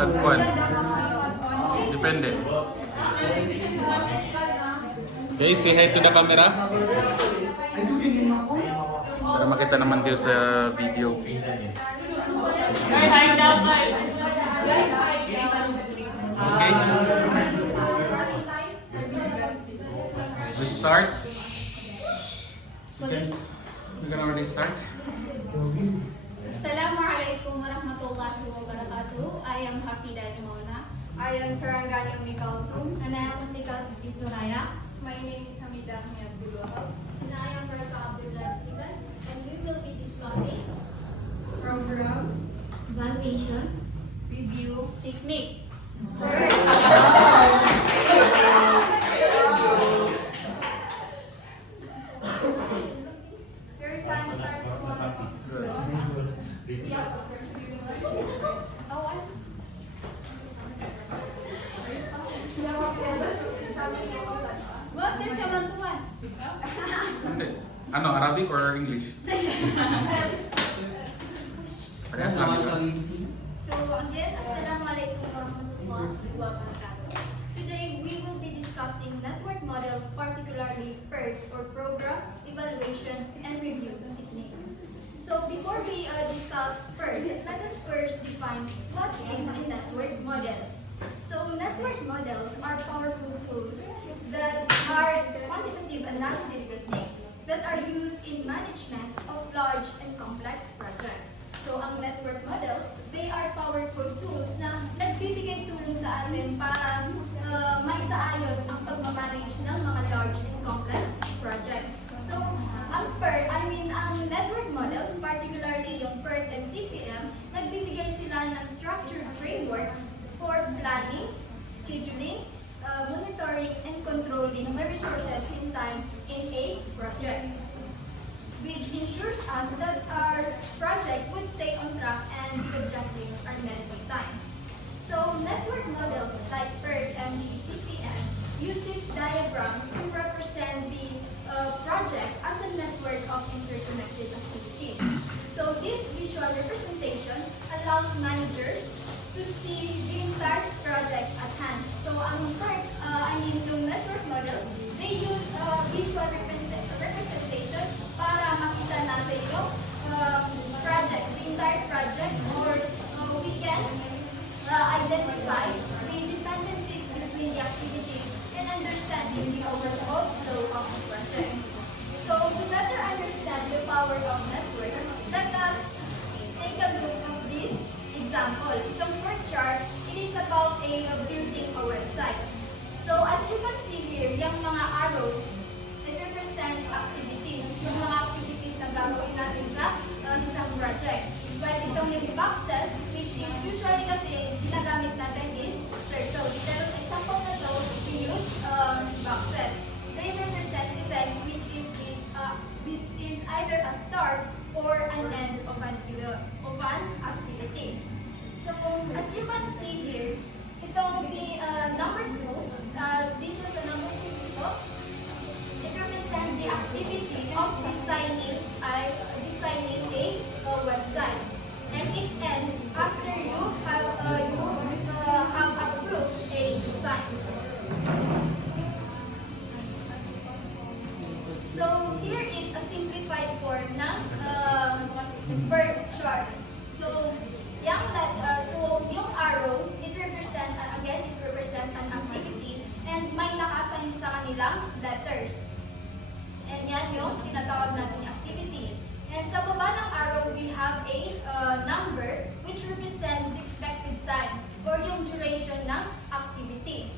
Add one. Depende. Okay, say hi to the camera. Para makita naman kayo sa video. Okay. We start. We're gonna already start. Assalamualaikum warahmatullahi wabarakatuh. I am Hafida Imona. I am Sarangani Mikalsum. And I am Antika Siti Suraya. My name is Hamida Abdul Wahab. And I am Berta Abdullah Siban. And we will be discussing Program evaluation review technique. Sir, saan starts mo? What? There's someone one. Hindi. Ano, Arabic or English? Parehas lang diba? So again, Assalamualaikum warahmatullahi wabarakatuh. Today we will be discussing network models, particularly PERT or Program Evaluation and Review Technique. So before we discuss PERT, let us first define what is a network model. So network models are powerful tools that are quantitative analysis techniques that are used in management of large and complex projects. So ang network models, they are powerful tools na nagbibigay tulong sa atin para maisaayos ang pagmamanage ng mga large and complex project. So ang ang network models, particularly yung PERT and CPM, nagbibigay sila ng structured framework for planning, scheduling, monitoring, and controlling the resources in time in a project, which ensures us that our project would stay on track and the objectives are met in time. So network models like PERT and the CPM uses diagrams to represent the project as a network of interconnected activities. So this visual representation allows managers to see the entire project at hand. So ang PERT, yung network models, they use visual representation para makita natin yung project, the entire project, or we can identify the dependencies between the activities and understanding the overall flow of the project. So to better understand the power of network, let us take a look at this example. Itong PERT chart, it is about building a website. So as you can see here, yung mga arrows, they represent activities, yung mga activities na gagawin natin sa isang project. While itong yung boxes, which is usually kasi ginagamit natin is circles. Pero sa example na to, we use boxes. They represent event which is either a start or an end of an activity. So as you can see here, itong si number 2, dito sa number 2 dito, it represents the activity of designing a website. And it ends after you have approved a design. So here is a simplified form ng PERT chart. So yung arrow, it represent an activity and may naka-assign sa kanilang letters. And yan yung tinatawag natin activity. And sa baba ng arrow, we have a number which represent the expected time or yung duration ng activity.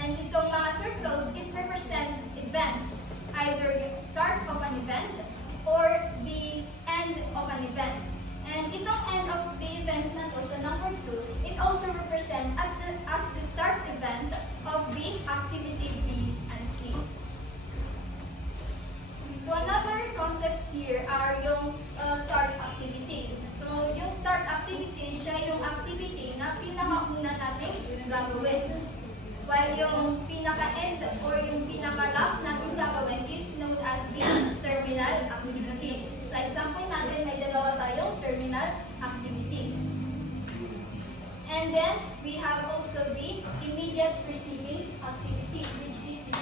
And itong mga circles, it represent events, either yung start of an event or the end of an event. And itong end of the event na to sa number 2, it also represents as the start event of the activity B and C. So another concepts here are yung start activity. So yung start activity, siya yung activity na pinakauna natin gagawin. While yung pinaka-end or yung pinaka-last natin gagawin is known as the terminal activities. Sa example natin, may dalawa tayong terminal activities. And then, we have also the immediate preceding activity, which is C.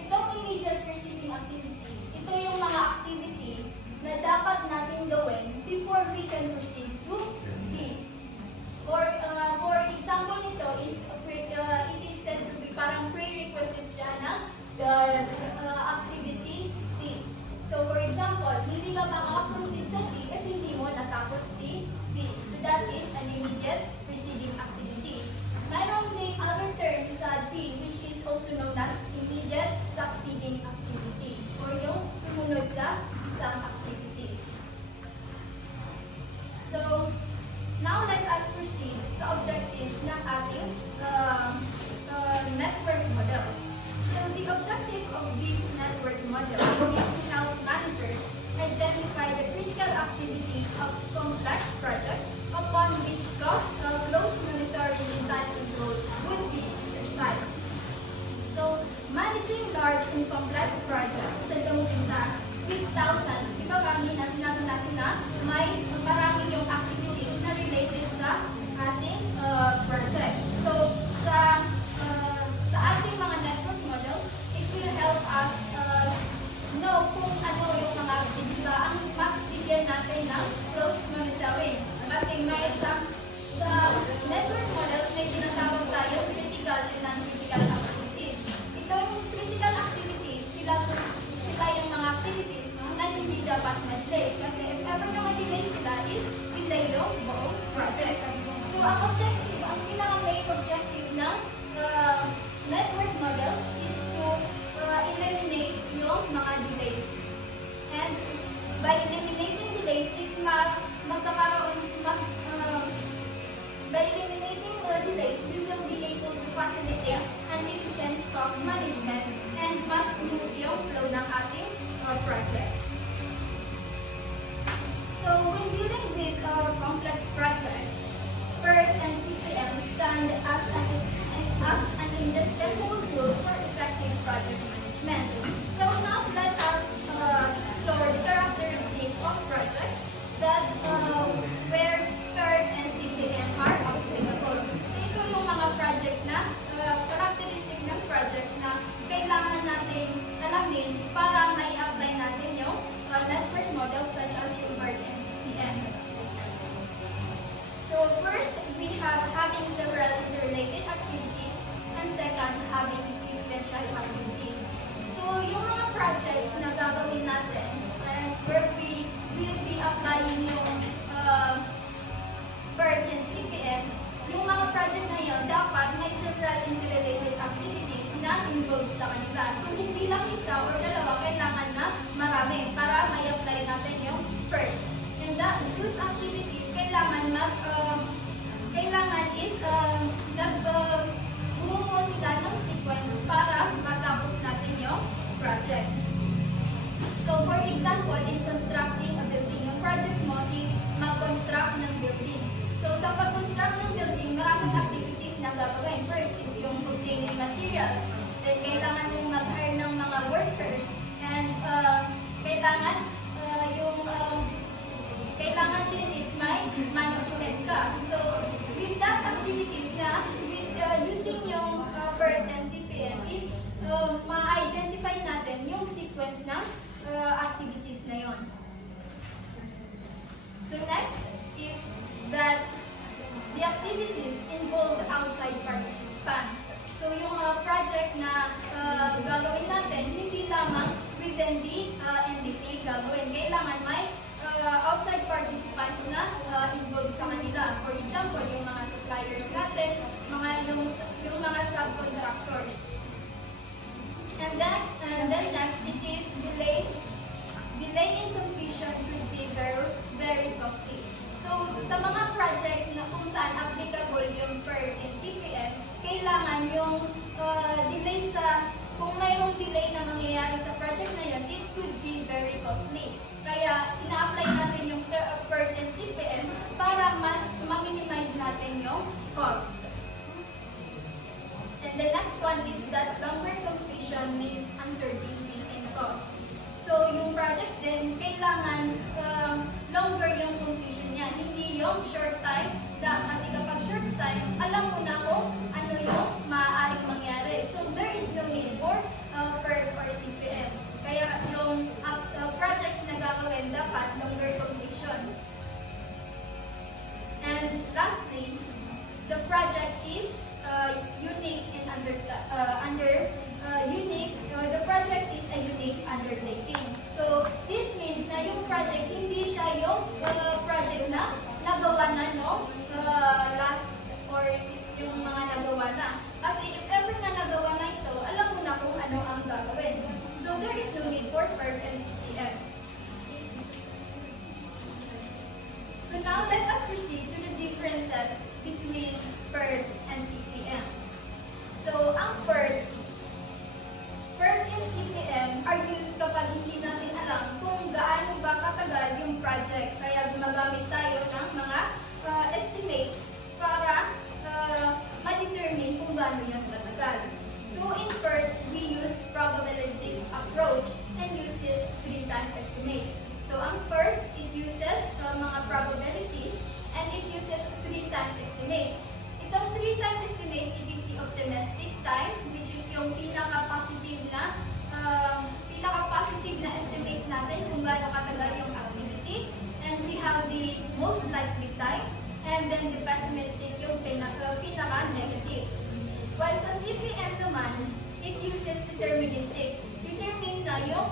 Itong immediate preceding activity, ito yung mga activity na dapat natin gawin before we can proceed to D. For example nito is, it is said to be parang prerequisite siya ng activity D. So for example, hindi ka makaproceed sa D if hindi mo natapos si D. So that is an immediate preceding activity. Mayroon ding other term sa D which is also known as immediate succeeding activity or yung sumunod sa isang activity. So, now let us proceed sa objectives ng ating network models. So, the objective of these network models is to help managers identify the critical activities of complex projects upon which close monitoring and time control would be exercised. So, managing large and complex projects sa gawin sa 8,000, di ba kanina sinabi natin na may marami yung activities na related sa ating project. So, sa ating mga network models, it will help us know kung ano yung mga activities ba ang mas bigyan natin ng close monitoring. Kasi may sa network models, may tinatawag tayo critical and non-critical activities. Ito yung critical activities, sila yung mga activities na hindi dapat ma-delay. Kasi if ever na ma-delay sila is delay yung buong project. So ang objective, ang pinaka-main objective ng network models is to eliminate yung mga delays. And by eliminating delays is by eliminating delays, we will be able to facilitate an efficient cost management and mas smooth yung flow ng ating project. So, when dealing with complex projects, PERT and CPM stand as an indispensable tools for effective project management. So, now let us explore the characteristics of projects that where PERT and CPM are applicable. So, ito yung mga project na characteristic ng projects na kailangan natin alamin para may apply natin yung network models such as yung PERT and CPM. So first, we have having several interrelated activities, and second, having sequential activities. So yung mga projects na gagawin natin, and where we will be applying yung PERT and CPM, yung mga project na yun, dapat may several interrelated activities na involved sa kanila. So hindi lang isa or dalawa, kailangan na marami para may apply natin yung PERT. And those activities, kailangan bumuo sila ng sequence para matapos natin yung project. So, for example, in constructing a building, yung project mo is mag-construct ng building. So, sa pag-construct ng building, maraming activities na gagawin. First is yung obtaining materials. Then, kailangan mong mag-hire ng mga workers. And, kailangan din is may management ka. So, with that activities na, using yung PERT and CPM is ma-identify natin yung sequence ng activities na yon. So, next is that the activities involve outside participants. So, yung project na gagawin natin, hindi lamang within the entity gagawin. Kailangan may outside participants na involved sa kanila. For example, yung mga suppliers natin, yung mga subcontractors. And then next, it is delay in completion could be very, very costly. So, sa mga project na kung saan applicable yung PERT and CPM, kailangan yung delay kung mayroong delay na mangyayari sa project na yun, it could be very costly. Kaya, ina-apply natin yung PERT and CPM para mas ma-minimize natin yung cost. And the next one is that longer completion means uncertainty and cost. So, yung project din, kailangan longer yung completion niya. Hindi yung short time, kasi kapag short time, time, alam mo na kung ano yung maaaring mangyari. So there is no need for PERT or CPM. Kaya yung projects na gagawin dapat longer completion. And lastly, the project is unique and the project is a unique undertaking. So this means na yung project hindi siya yung project na nagawa na no last or yung mga nagawa na. Kasi if ever na nagawa na ito, alam mo na kung ano ang gagawin. So there is no need for PERT and CPM. So now let us proceed to the differences between PERT and CPM. So ang PERT and CPM are used kapag hindi natin alam kung gaano ba katagal yung project. Kaya gumagamit tayo ng mga estimates para ma-determine kung gaano yung katagal. So in PERT, we use probabilistic approach and uses 3-time estimates. So ang PERT, it uses mga probabilities and it uses 3-time estimate. Itong 3-time estimate, it is the optimistic time, which is yung pinaka-positive na estimate natin kung gaano katagal yung activity. And we have the most likely time, and then the pessimistic, yung pinaka-negative. While sa CPM naman, it uses deterministic. Determine na yung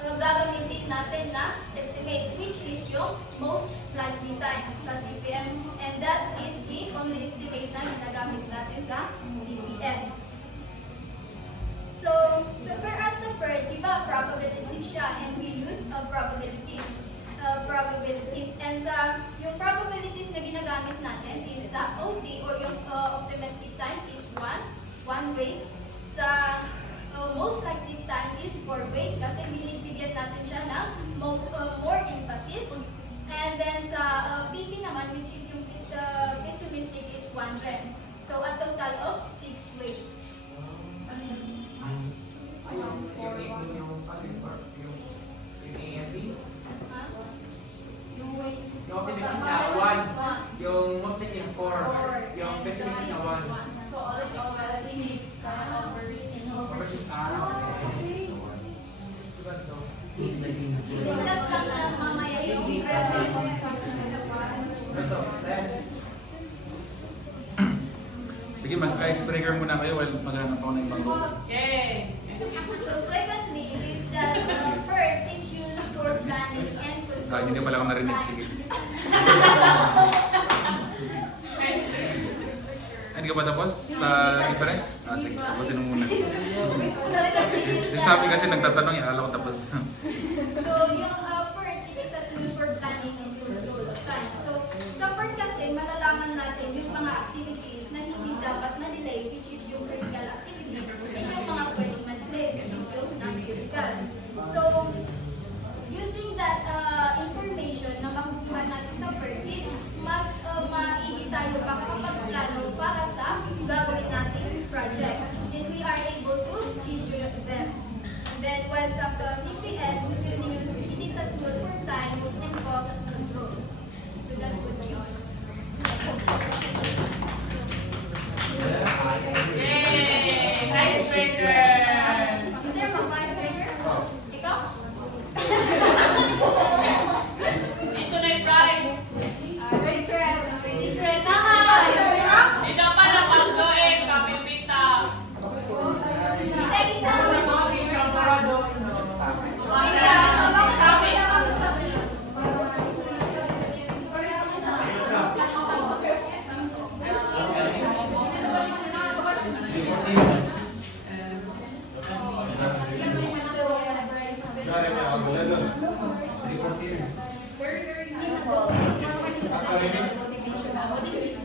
gagamitin natin na estimate, which is yung most likely time sa CPM, and that is the only estimate na ginagamit natin sa CPM. So whereas sa PERT, di ba, probabilistic siya, and we use probabilities. And sa yung probabilities na ginagamit natin is sa OT or yung optimistic time is 1 weight. Sa most likely time is 4 weight kasi binibigyan natin siya ng more emphasis. And then sa PT naman, which is yung pessimistic, is 1 rem. So a total of 6 weight. Yung optimistic na 1, yung most likely na 4, yung pessimistic na 1. So all over 6 over 6. Discuss lang na mamaya yung Sige, mag-icebreaker muna kayo while maghanap ako ng ibang group. So secondly is that PERT is used for planning and control. Hindi pala ako narinig. Sige. Hindi ka ba tapos sa difference? Sige, tapusin mo muna. Yung sabi kasi nagtatanong, alam ko tapos na. So yung PERT is a tool for planning and control of time. So sa PERT kasi malalaman natin yung mga activities na hindi dapat ma-delay, which is yung critical activities, and yung mga pwedeng ma-delay, which is yung non-critical. So using that information na makukuha natin sa PERT is mas maigi tayo makakapagplano para sa gagawin nating project. And we are able to schedule them. And then while sa CPM, we will use, it is a tool for time and cost control. So that would be all. Is there a vice maker? Ikaw? Ito na yung prize. Secret. Tama! Ito pa na pagdoin, kapipita. Kita.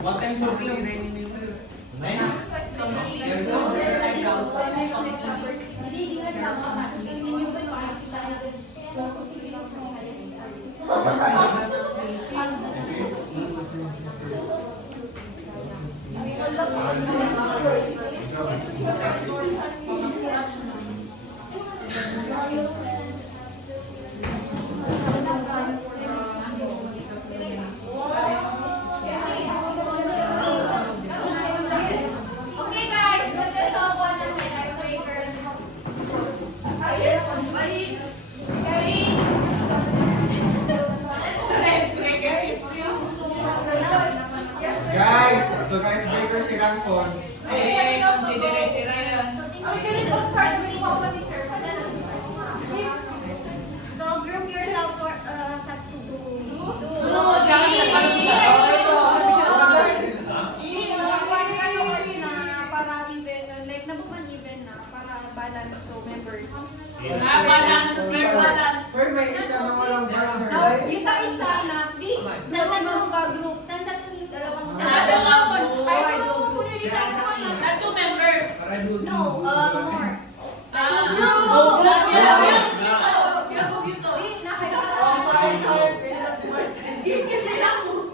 What kind of training do you si Rampon. Considerate si Ryan. So group yourself for sa two. Para even, like, nabukan even na, para balance so members. Balance, fair balance. Pero may isa na walang partner. Now, Right? isa-isa na, di, dalawang ka-group. Saan sa dalawang Two members. No, more.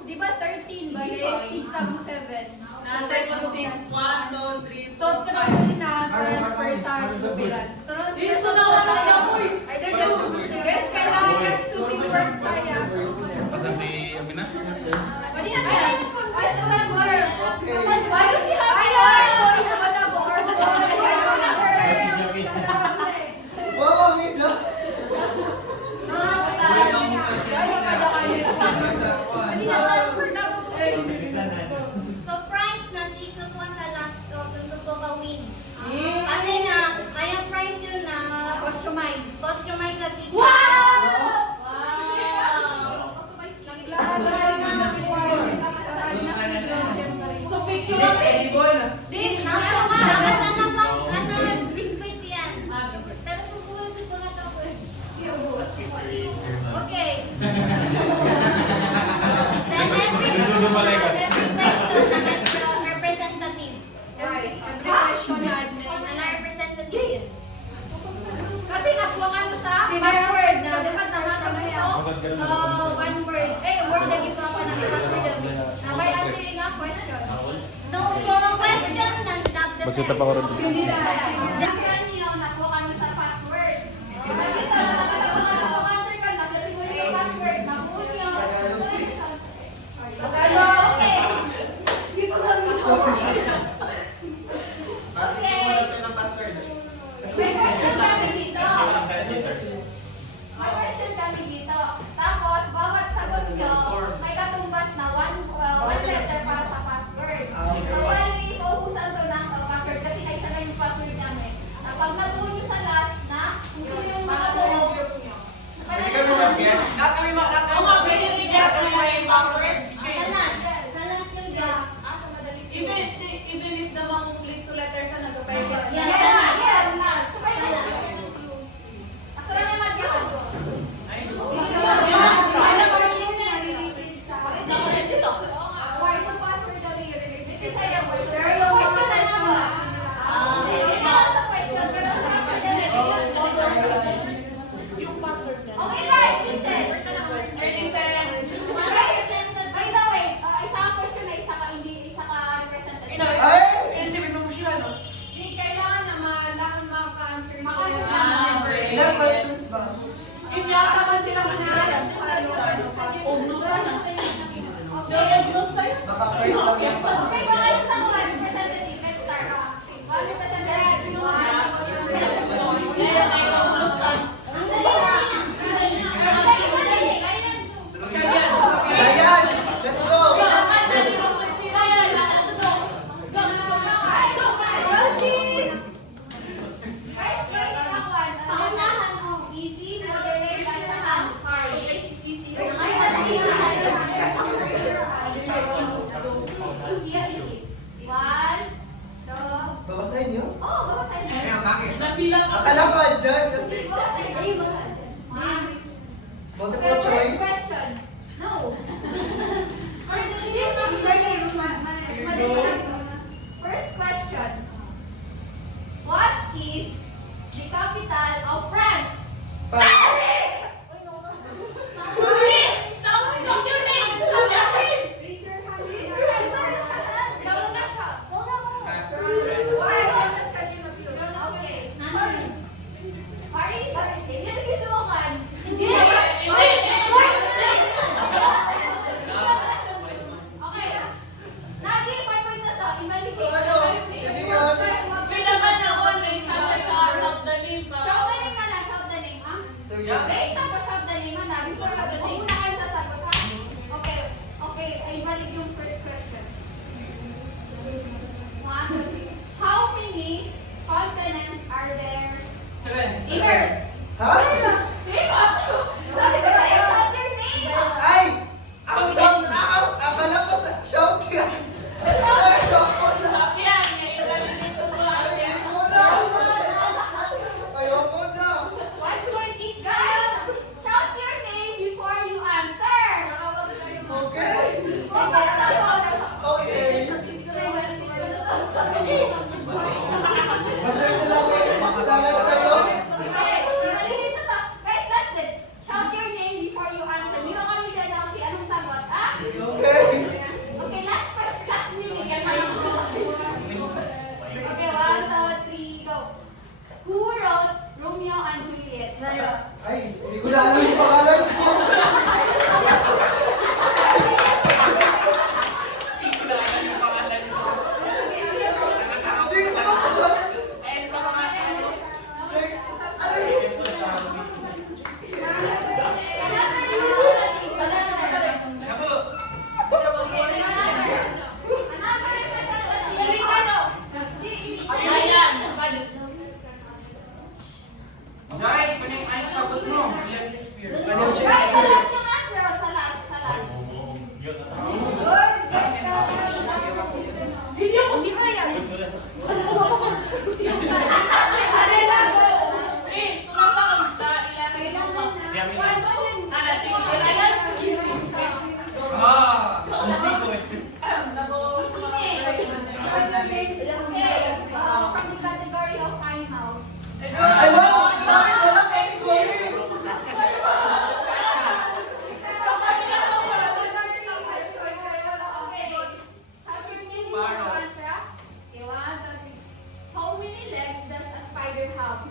Di ba 13 ba? 6 ang 7. Number 6, 1, 2, 3, So, travel na transfer sa lubiran. Dito na wala na, boys. Either guys, kailangan kasi suiting work saya. Pasan si Abina? Pwede na kaya. Why does he have Wow, wait lang. So prize na si ikot mo sa last ko kung gusto ka win. Kasi na, ayang prize yun na customize. Customize na teacher. So, picture natin. Din, nakasama pang biscuit yan. Pero subuhin ko na ito. Okay. Then every question na representative. Right. Every question na Ang representative yun. Kasi nakuha ka mo sa password na, di ba, tamatag mo one word. Word na gito ako ng password na na by answering a question. No, yung question na Magsita pa ko rin. Just kanyo, nakuha ka mo sa password. Dito na nakaka-answer ka, nagkasiguro sa password, nakuha nyo. Okay. Okay. May question kami dito. May question kami dito. Tapos, bawat sagot nyo, may katumbas na one letter para sa password. So, bali, maubusan to ng password kasi naisa na yung password namin. Pag natuho nyo sa last na, kung sino yung makatuho, Hindi ka mo mag-guess. sa last yung guess. Even if the mga complete so letter sa nagpapayag. Yes. Sabay ka na. Asara may mag-guess. Question na na ba? Hindi lang sa question, pero sa password na okay guys, princess. By the way, isa ang question na isa ka representative. Di, kailangan na malaman maka-answer Maka-answer sila. lang. Ilang questions ba? If yataman sila kanayan, Okay. Naka-point lang yan. Okay, baka yung sa mga representative, let's start. One representative. Ang dali na yan. Ang dali. Ayan! Let's go! Guys, pwede ka kwan. Paunahan o easy, moderate, and hard. Easy. Easy. One, two. Babasahin niyo? Oh, babasahin mo. Ayan, bakit? Nabilang Akala ko dyan kasi Babasahin mo. multiple choice. Question. No. First question. What is the capital of France? Raise your hand. Okay. Paris, yun gisukan. Okay. Nagi, point na to. Ibalik So ano? Hindi yun. Shout the name ka na, shout the name, ha? So yan. Guys, tapos shout the name, ha? Before shout the name, una kayo sasagot, ha? Okay, okay, ay balik yung first question. Eager. Ha? Sabi ko sa'yo, shout your name. Ay! Ang samlaw! Akala ko sa shout ka! Ay, shout ko na! Ayoko na! Ayoko na! 1 point each, Guys, shout your name before you answer. Okay! Okay, sagot. Okay! Masaya sila kayo! Masaya kayo! Okay, malilito to. Guys, that's it. Shout your name before you answer. Hindi mo kami dyan ako anong sagot, ah? Okay! Okay, last minute. Okay, 1, 2, 3, go. Who wrote Romeo and Juliet? Ay, hindi ko na alam yung pangalan ko! Hindi ko alam! Ano yun? Ano siya? Video ko si Ryan. Tumasang ilan mo. From the category of animals. Ay, wow! Sa akin, walang category! How many legs does a spider have?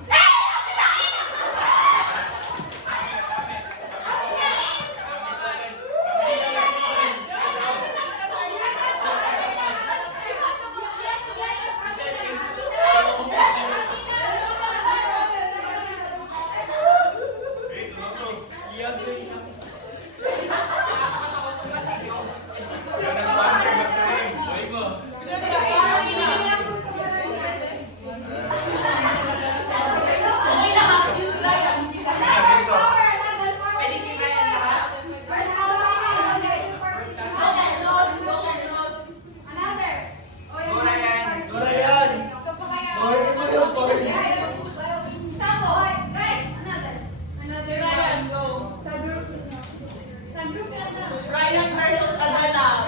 Dora yan! Dora, ito yung point. Ryan versus Adela.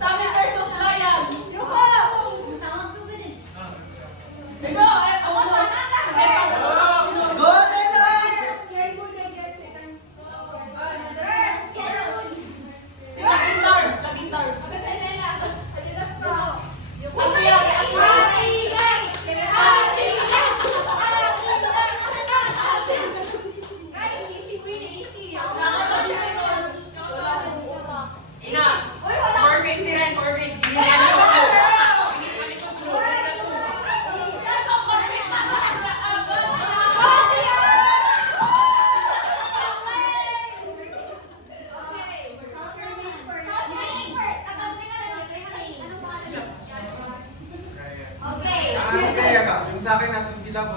Sami versus Ryan. Ikaw, ako Go, Dela! Si Lagintar. Guys, easy win, easy. Okay. Kaya ka, yung sa akin natin sila po.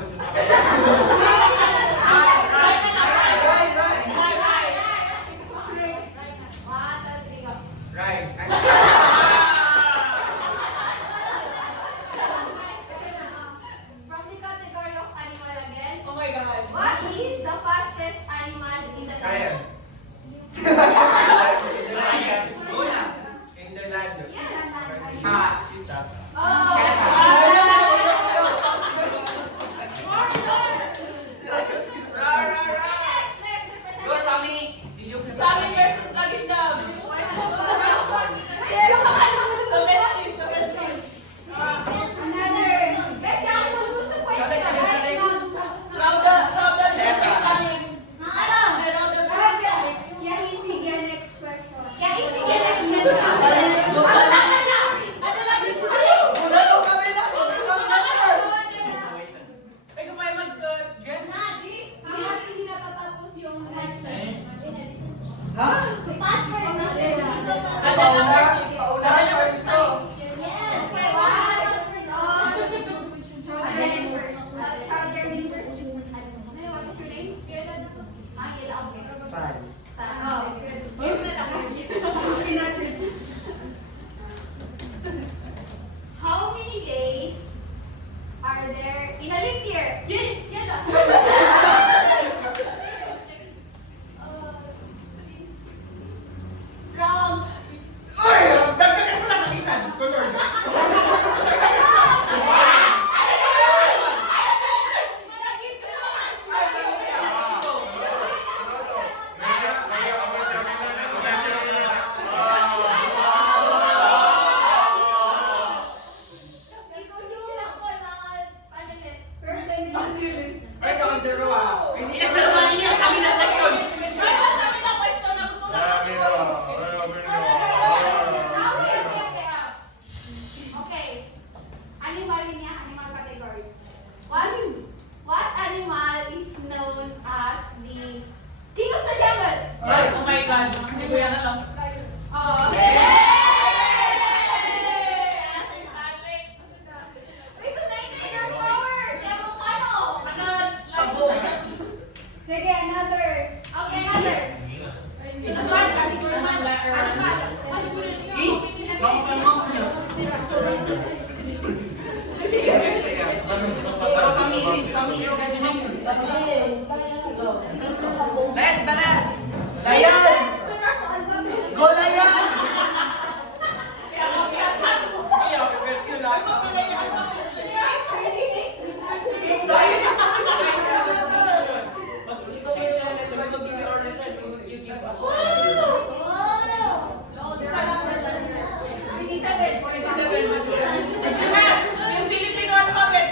Right. From the category of animal again. Oh my God. What is the fastest animal in the Kaya. land? In the land. Yes. Ha. Oh. Let's tala. Layan! Go Layan! Yung Filipino alphabet.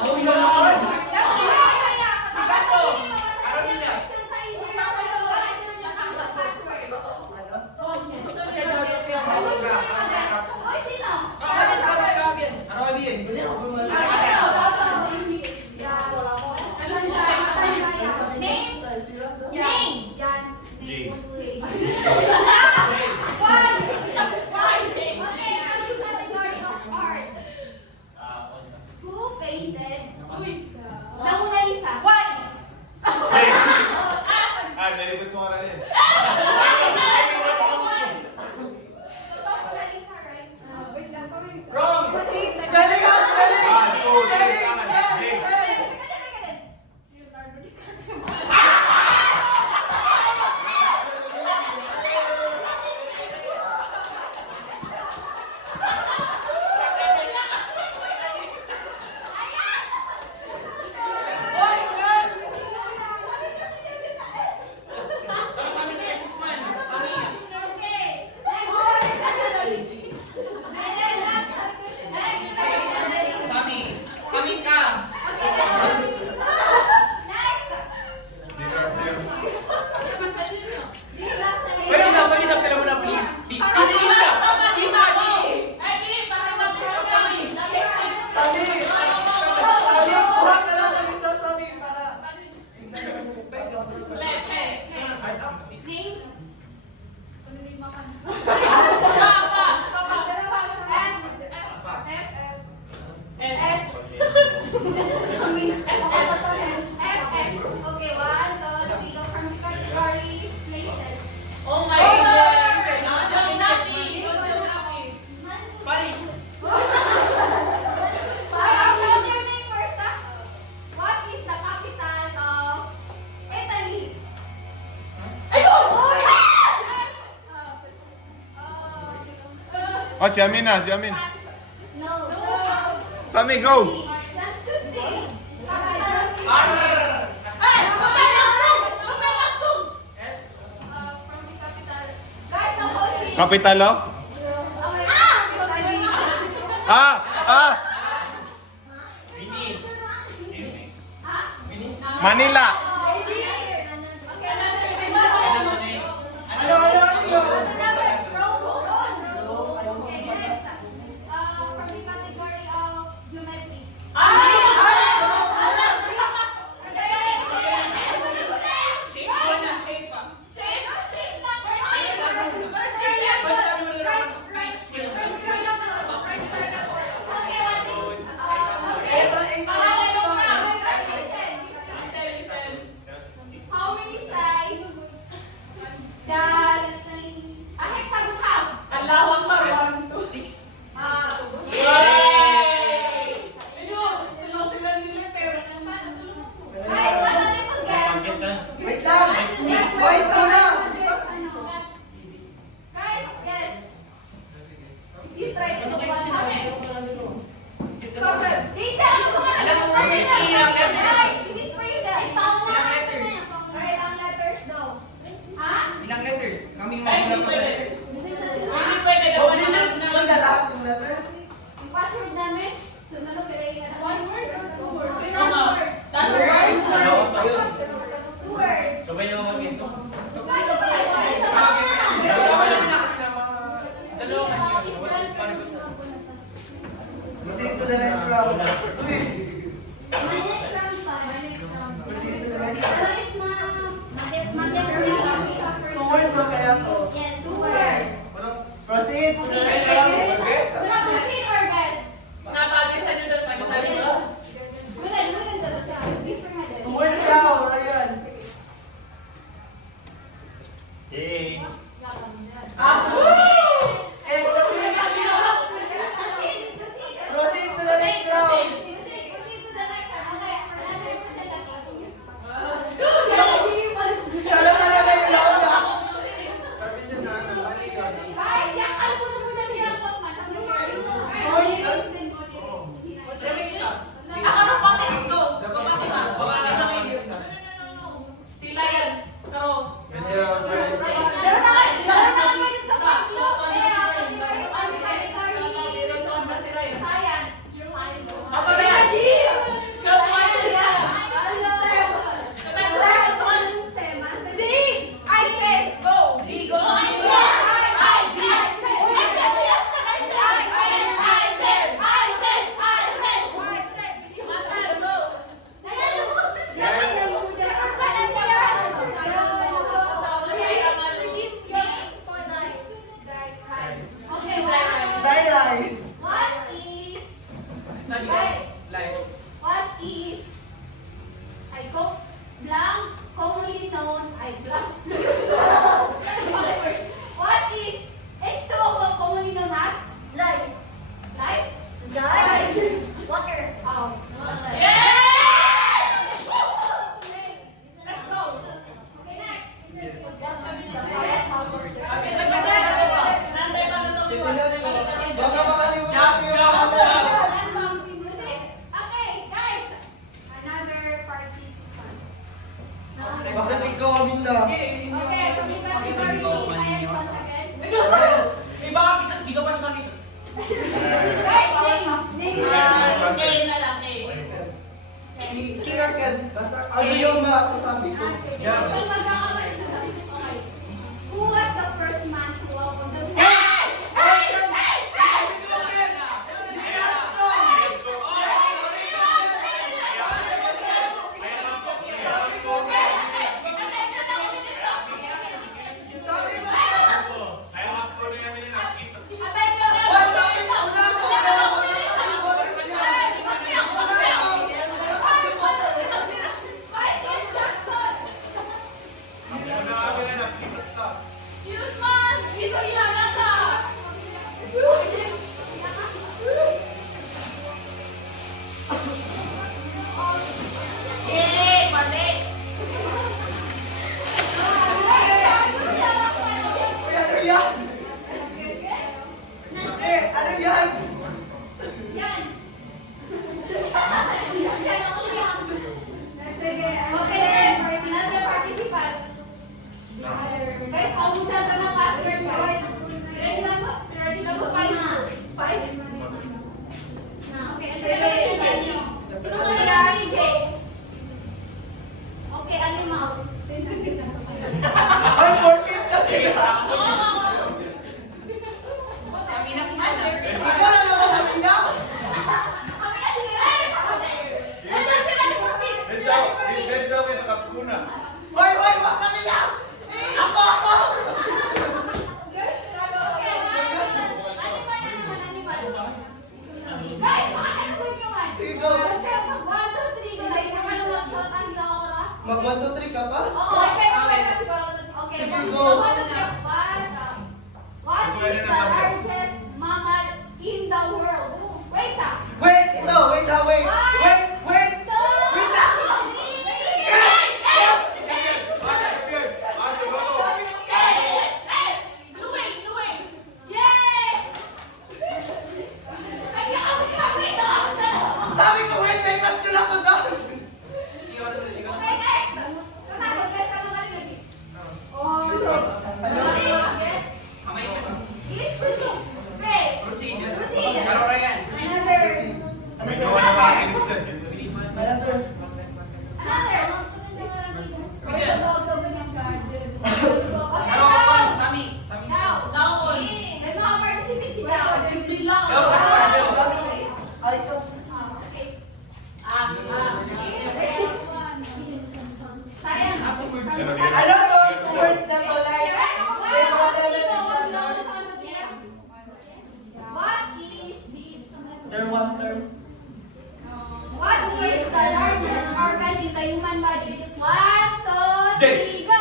Ako yun ako! Ano kami yun? Wala ako wala. Who painted the Mona Lisa? Very good suara din. Wrong. Spelling out! Spelling! Spelling! Spelling! Hoy, girl! Okay, next one. Kami ka. Pwede na, pero muna please. Please. Please ka. Please ka. Sabi! Sabi, kuha ka lang ng isa sabi para... Name. Okay, 1, 2, 3, go from the category places. Oh my God! Paris. I'll show their name first, ah. What is the capital of Italy? Oh, si Amin na, si Amin. No. Sami, go! That's Tuesday. Capital of Italy. From the capital. Guys, no coaching. Capital of? Okay. Manila. Okay, next. From the category of geometry. blank, commonly known, blank. What is H2O commonly known as? Light. Light? Light. Water. Oh. Water. Let's go. Okay, next. Baka makalimutan ko yung pangalan. Okay, guys. Another participant. Bakit ikaw kami na? Okay, from the category science once again. May baka kisa, di ka pa siya nakisa. Guys, name. King Arcad, basta ano yung masasabi ko? Kung magkakamali na sabi ko, okay. Who was the first man to walk on the moon? Ano yan? Yan. Yan ako yan. Sige. Okay, next. Another participant. Guys, paubusan ka ng password ko. Ready na po? Ready na po? Five? Okay, ang sige naman si Jenny. Sino ka na si Jay? Okay, animal. Ay, forfeit na sila! Ikaw na naman kami na! Kami na, sige na. Nandun sila ni Forfeit. Let's go kita kapkuna. Hoy, hoy, wag kami na! Ako! Okay, animal. Guys, ano po nyo man? Sige, go. Mag 1, 2, 3, go. Like, ano mag-shot ang ginawa ko na? Mag 1, 2, 3 ka pa? Oo, okay. Okay, Sige, mag- go. mag- 1, 2, 3. What is the largest mammal in the world? Wait, Wait, ito, wait ha, wait! Wait, wait! Wait lang! Sabi ko, wait, may question ako doon! Okay, next. Guys, ka naman lagi. Oh, Ano? yes. Please proceed. Pray. Proceed. Another. Another. Another. Okay, now. May mga participants sila. Ay, ka. Okay. Science. Ano po, 2 words na to, like, they will tell each other their one term. What is the largest organ in the human body? 1, 2, 3, go!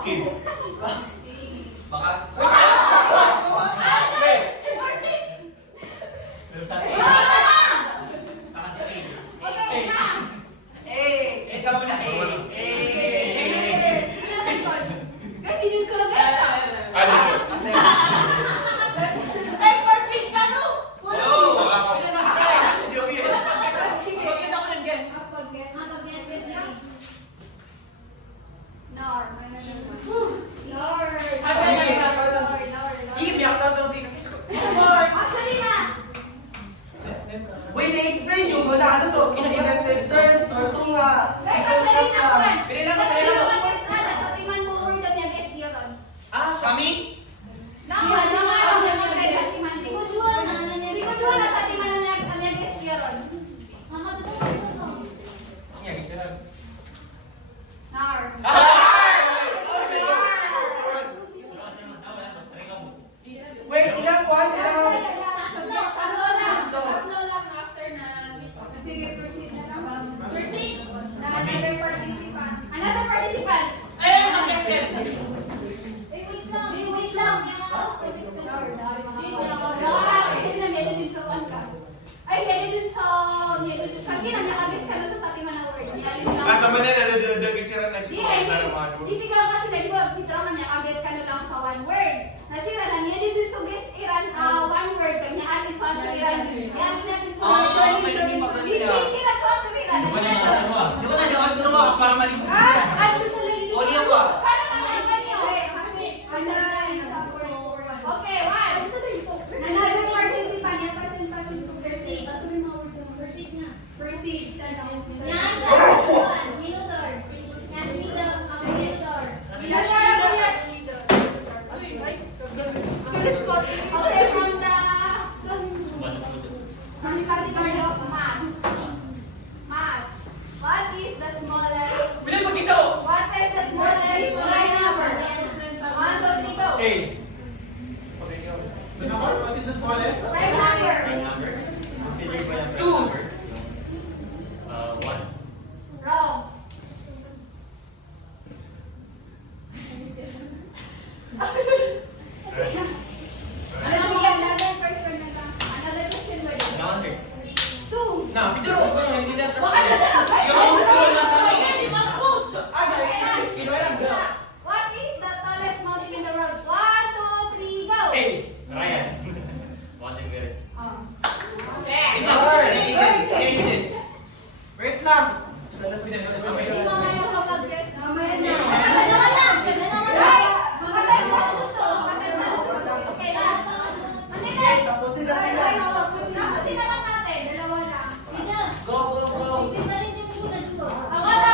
Skin. Baka. Okay, na! Ikaw muna, Guys, dinin ko lang guys ah. Mag-guess ako ng guess. Nor. Lord. Iiyak daw daw din. Actually na. Wait, i-explain yung muna ano to, connected terms or tunga. Guys, actually na kuwan. Pinila Sa mo. guys na sa timan mo word niya guys yun. Ah, Swami? Naman guys sa timan. Siguro na sa timan niya guys yun. Iya, guess yun. Nar. Wait, ilang kuhan? Ilang... Sige, proceed na lang. Proceed. Another Titigaw kasi na, di ba, kita man niya, guess ka na lang sa one word. Nasira na niya, di din so guess iran, one word, kanya atin sa answer iran. Yan, natin sa one word. Di sira sa answer iran. Di ba tayo ang turuwa para malibog siya? O niya ba? Paano ka na iba niyo? Okay, one. Another participant, yan pasin-pasin sa Proceed. Proceed na. Proceed. Yan Yan siya. One. Minutor. Yan, minutor. Okay, minutor. Minutor ako yan. Okay, from the category of math. Math. What is the smallest? Bilang mag-isa oh! What is the smallest prime number? 1, 2, 3, go. What is the smallest? Prime number. Two. Wrong. another question na lang. Another question ba yun? 2. Na, picture ko yung hindi na Baka na talaga. What is the tallest mountain in the world? 1, 2, 3, go. Wait lang. Hindi mo ngayon kapag-guess. Mamaya na. Dalawa lang. Guys, patay mo ang susunod. Patay mo ang susunod. Okay, last. Kasi guys, Tapusin natin Ay, yan. tapusin na lang natin. Dalawa lang. Go, go, go. Ako na.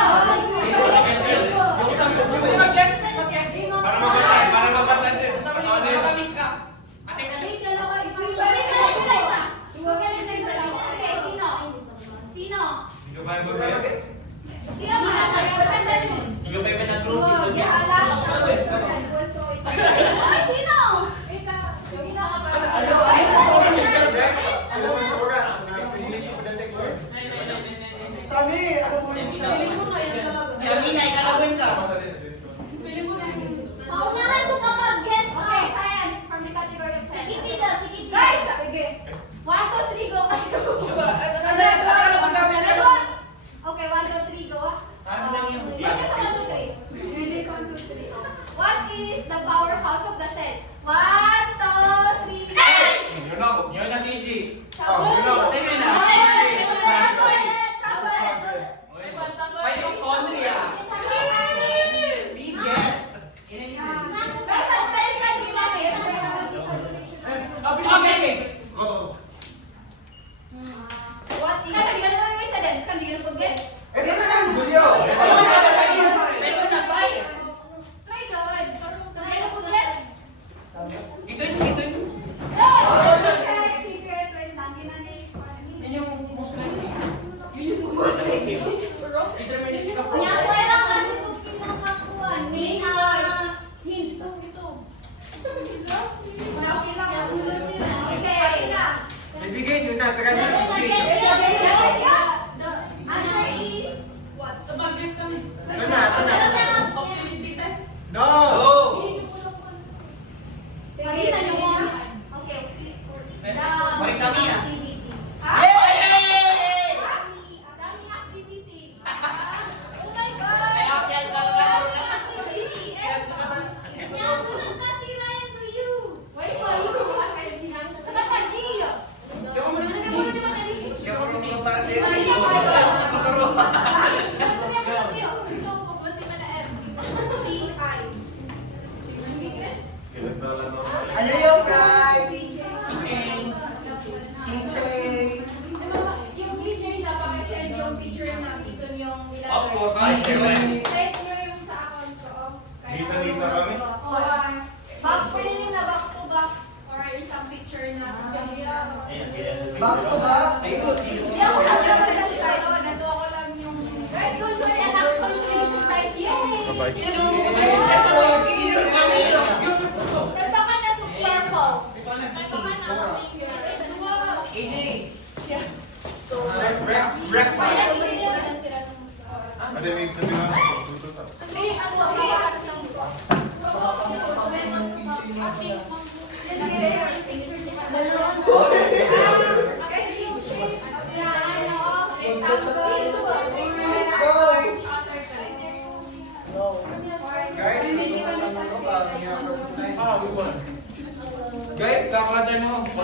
Yung isang Pwede mag-guess, mag-guess. Para mabasan, para mabasan din. Patawanin. Matamis ka. Ate ka Ay, dalawa. Balik na, balik na. Balik na yung dalawa. Okay, sino? Sino? Hindi ko ba yung mag-guess? Sino ba? Patanda mo. Ay, sino? Ano? Ay, Sabi, ano po yung si Amina, ikalawin ka. Paunahan ko kapag guess. Okay, science from the category of science. Sige, daw, sige. Guys, 1, 2, 3, go. Dalawa. Okay, 1, 2, 3, go. Ano lang yung- Bakit sa 1, 2, 3? What is the powerhouse of the cell? 1, 2, 3. Yun ako. Sabon. Ate mo na. Sabon. Mitochondria. Big guess. Guys, ang pwede ka din namin. Okay. What is... Kan, hindi ka naman may isa din. Kan, hindi ka napag-guess. Ito na lang, Julio. Meron na tayo. Try gawin. Hindi ka napag-guess. Ito yung Go! Secret, wait lang. yun yung most likely. Determinate ka po. Kaya pwede ka susupin ng kakuan. May hint. Okay. Ibigay nyo na, pero The answer is... Kapag-guess kami. Ito na. Optimistic tayo. No! Makita niyo mo. Okay. Balik kami, ah. Activity. Yay! Daming activity. Oh my God! Kaya kaya talaga. Daming activity. Yan, tunang kasi Ryan to you. Wait, why you? Sa Batanggil. Yung mo Ano ka muna di Batanggil? Yung mo nung tayo. Ay, ako, ako. Maturo. Sabi ako sa iyo. Papunti ka na M. T-I. Ano yung prize? Keychain. Yung DJ na pag-send yung picture na ito yung Of nilagay. course. Send nyo yung sa account ko. Kahit Lisa kami? Oo. Back, pwede nyo na back to back or isang picture na Back to back. Ayun. Hindi ako nagkakalala tayo. Nasuha ko lang yung... Guys, consolation prize. Yay! Nagpaka na sa purple. AJ. Breakfast. Ano yung ibig sabihin ng tutusap? May ang sabahan ng... Go.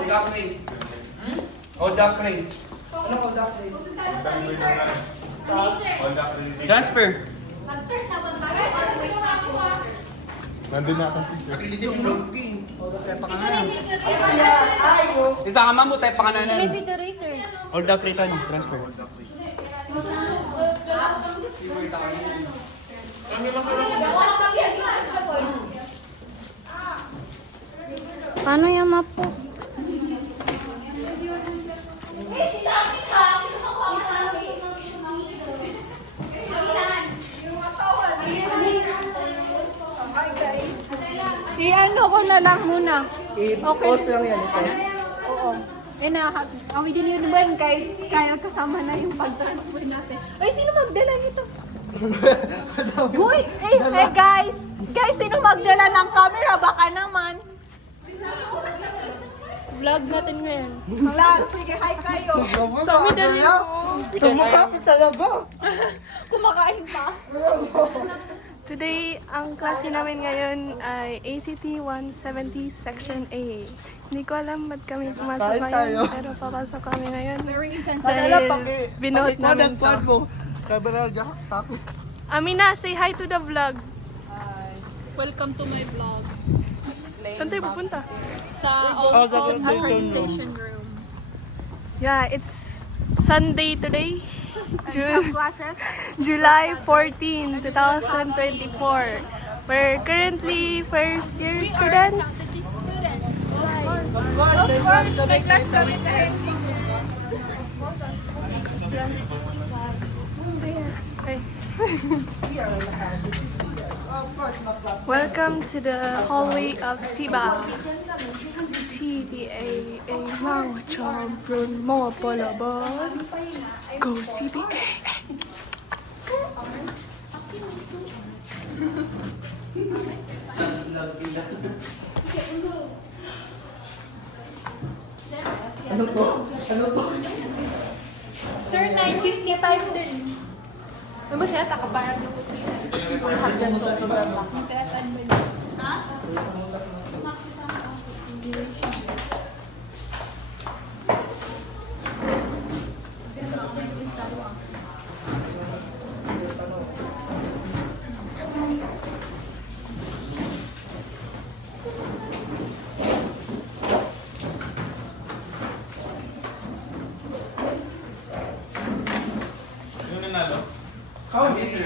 duck rate. All duck rate. Ano all duck rate? All the accreditation. Transfer. Mag-start na ba tayo? Nandun na ako, teacher. Accreditation routing. Ayo. Isa ka mamu, tayo pa ka na. Maybe the racer. All duck rate ano? Transfer. Paano yung map po? I-ano ko na lang muna. I-post lang yan. Oo. Awi din yun ba kaya kasama na yung pag-transfer natin. Ay, sino magdala nito? Uy! Hey guys! Guys, sino magdala ng camera? Baka naman. Vlog natin ngayon. Vlog. Sige, hi kayo. So, may dali mo. Tumukha ko talaga. Kumakain pa. Today, ang klase namin ngayon ay ACT 170 Section A. Hindi ko alam ba't kami pumasok ngayon, pero papasok kami ngayon. Dahil binuhot namin to. Camera dyan sa ako. Amina, say hi to the vlog. Welcome to my vlog. Saan tayo pupunta? Sa old accreditation room. Yeah, it's Sunday today. Classes? July 14, 2024. We're currently first year students. Of course, may class kami tayo. Okay. Welcome to the hallway of SIBA. CBA, a mga champion, mga palaban. Go CBA! Ano to? Ano to? Sir, 9:55 din. May masaya ka para nyo. Masaya ka ba niyo? Ha? Sino nanalo? Oh, this is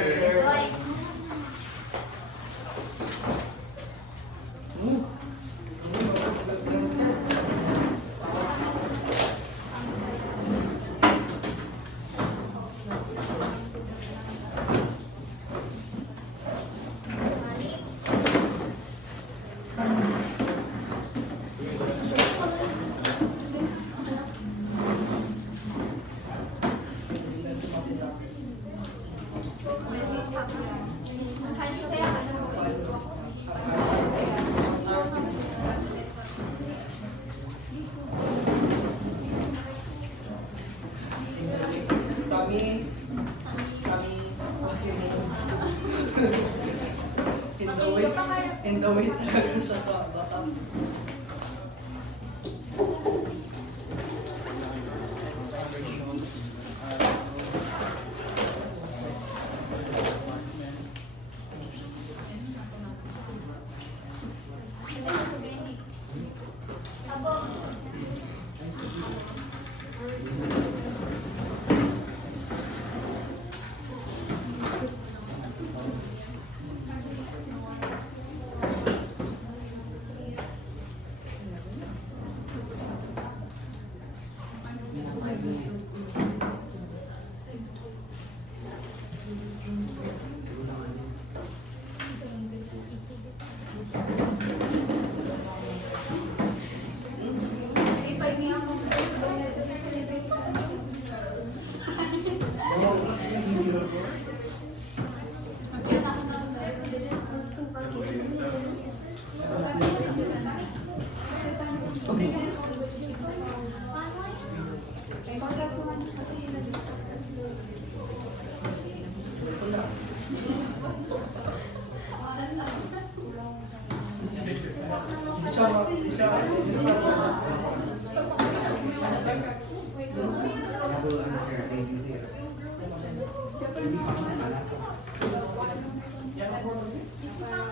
in the way talaga siya sa bata. Di siya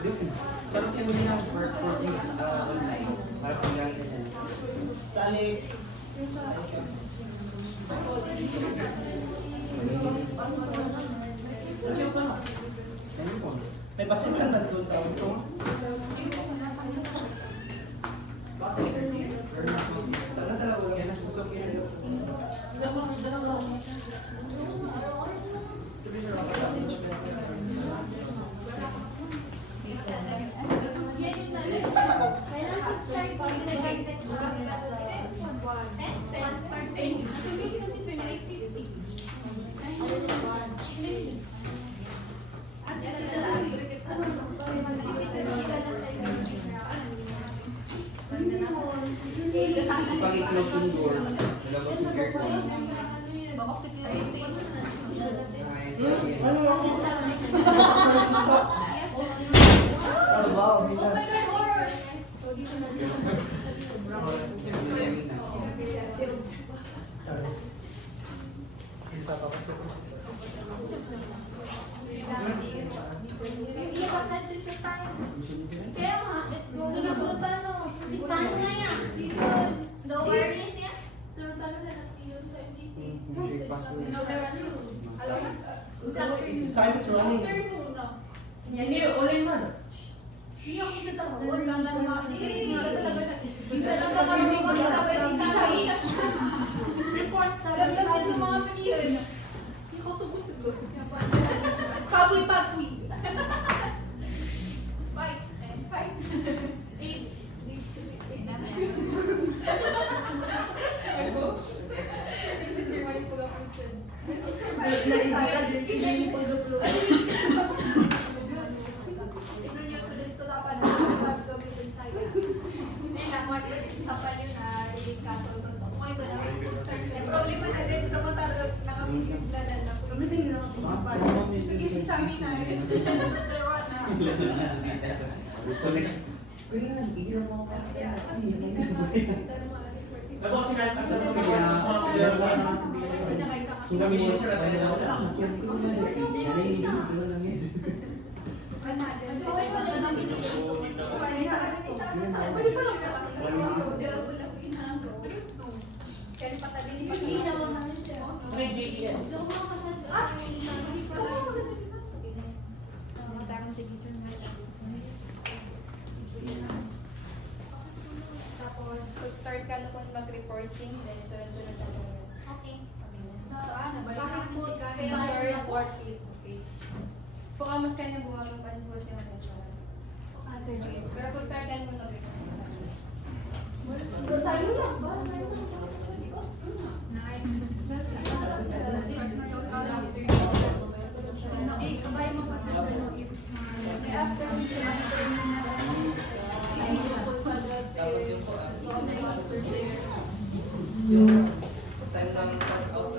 Pero siya mo niya for this online. Para pagyan ka dyan. Sali. May basuran man doon tao ito. Sana talaga wala na susok yun. Pag i-close yung door, lalabas yung aircon. Kaya nga, let's go. Paano na yan? The wireless yan? Time is running. Hindi, ulit man. Kapoy pagwi. Fight. Eight. Ako kasi kahit ang sabi kung kami nila sila Tapos, pag-start ka na kung mag-reporting, then sunod-sunod na lang yun. Okay. Third, fourth, fifth, okay. Pukamas ka na buwag ang panbuwas yung ano sa sige. Pero pag-start ka na mag-reporting. Tayo lang ba? Kabay mo pa sa Tapos yung po, yung time namin pag-out.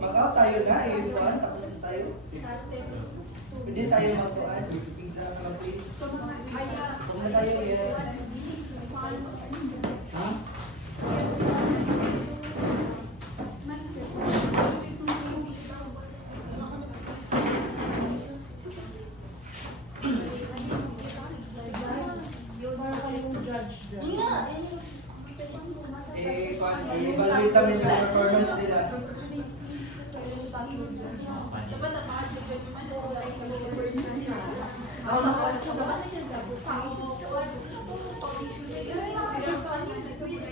Mag-out tayo na, Juan. Tapos na tayo. Hindi tayo mag-out. Pizza na lang, please. Huwag na tayo yun. Ha? I-evaluate kami yung performance nila.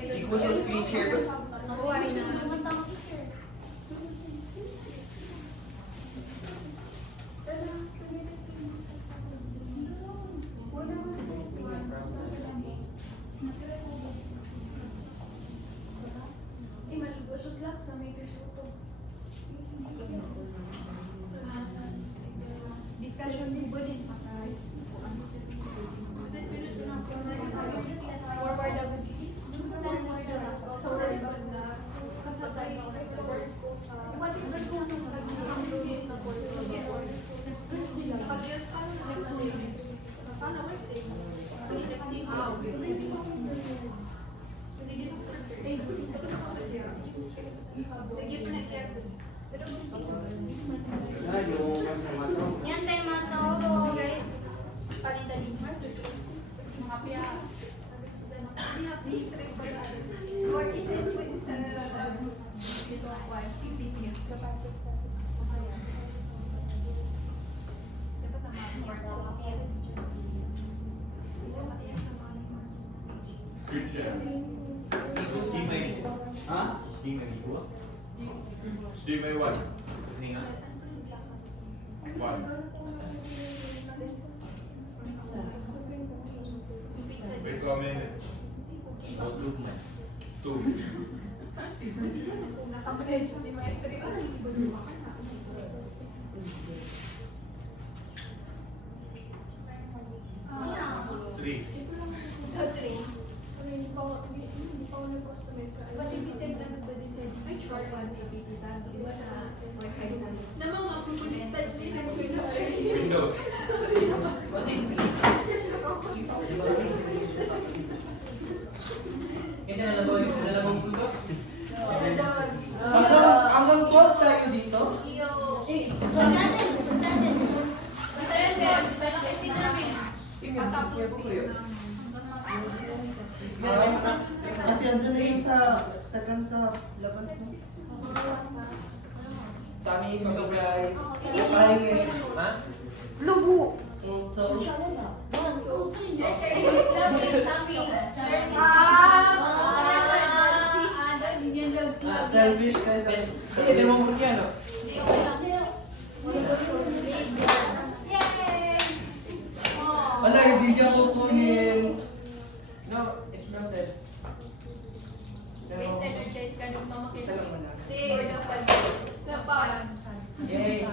Hindi ko yung screen share. Yan tayo matulog. Palitan din mo, mga piya. Or is it with PPT? Good chair. Ha? Steve may one. One. Wait a minute. Two. Three. Windows. Kaya nalabang pultos? Hanggang 12 tayo dito. Kasi andun na yung sa second sa labas mo. Sa amin yung magagay. Pahingi. Ha? Lubu! So, selfish kayo sa... Hindi mo murki ano? Wala, hindi niya kukunin. No, it's melted. Isa lang mo lang. Yay!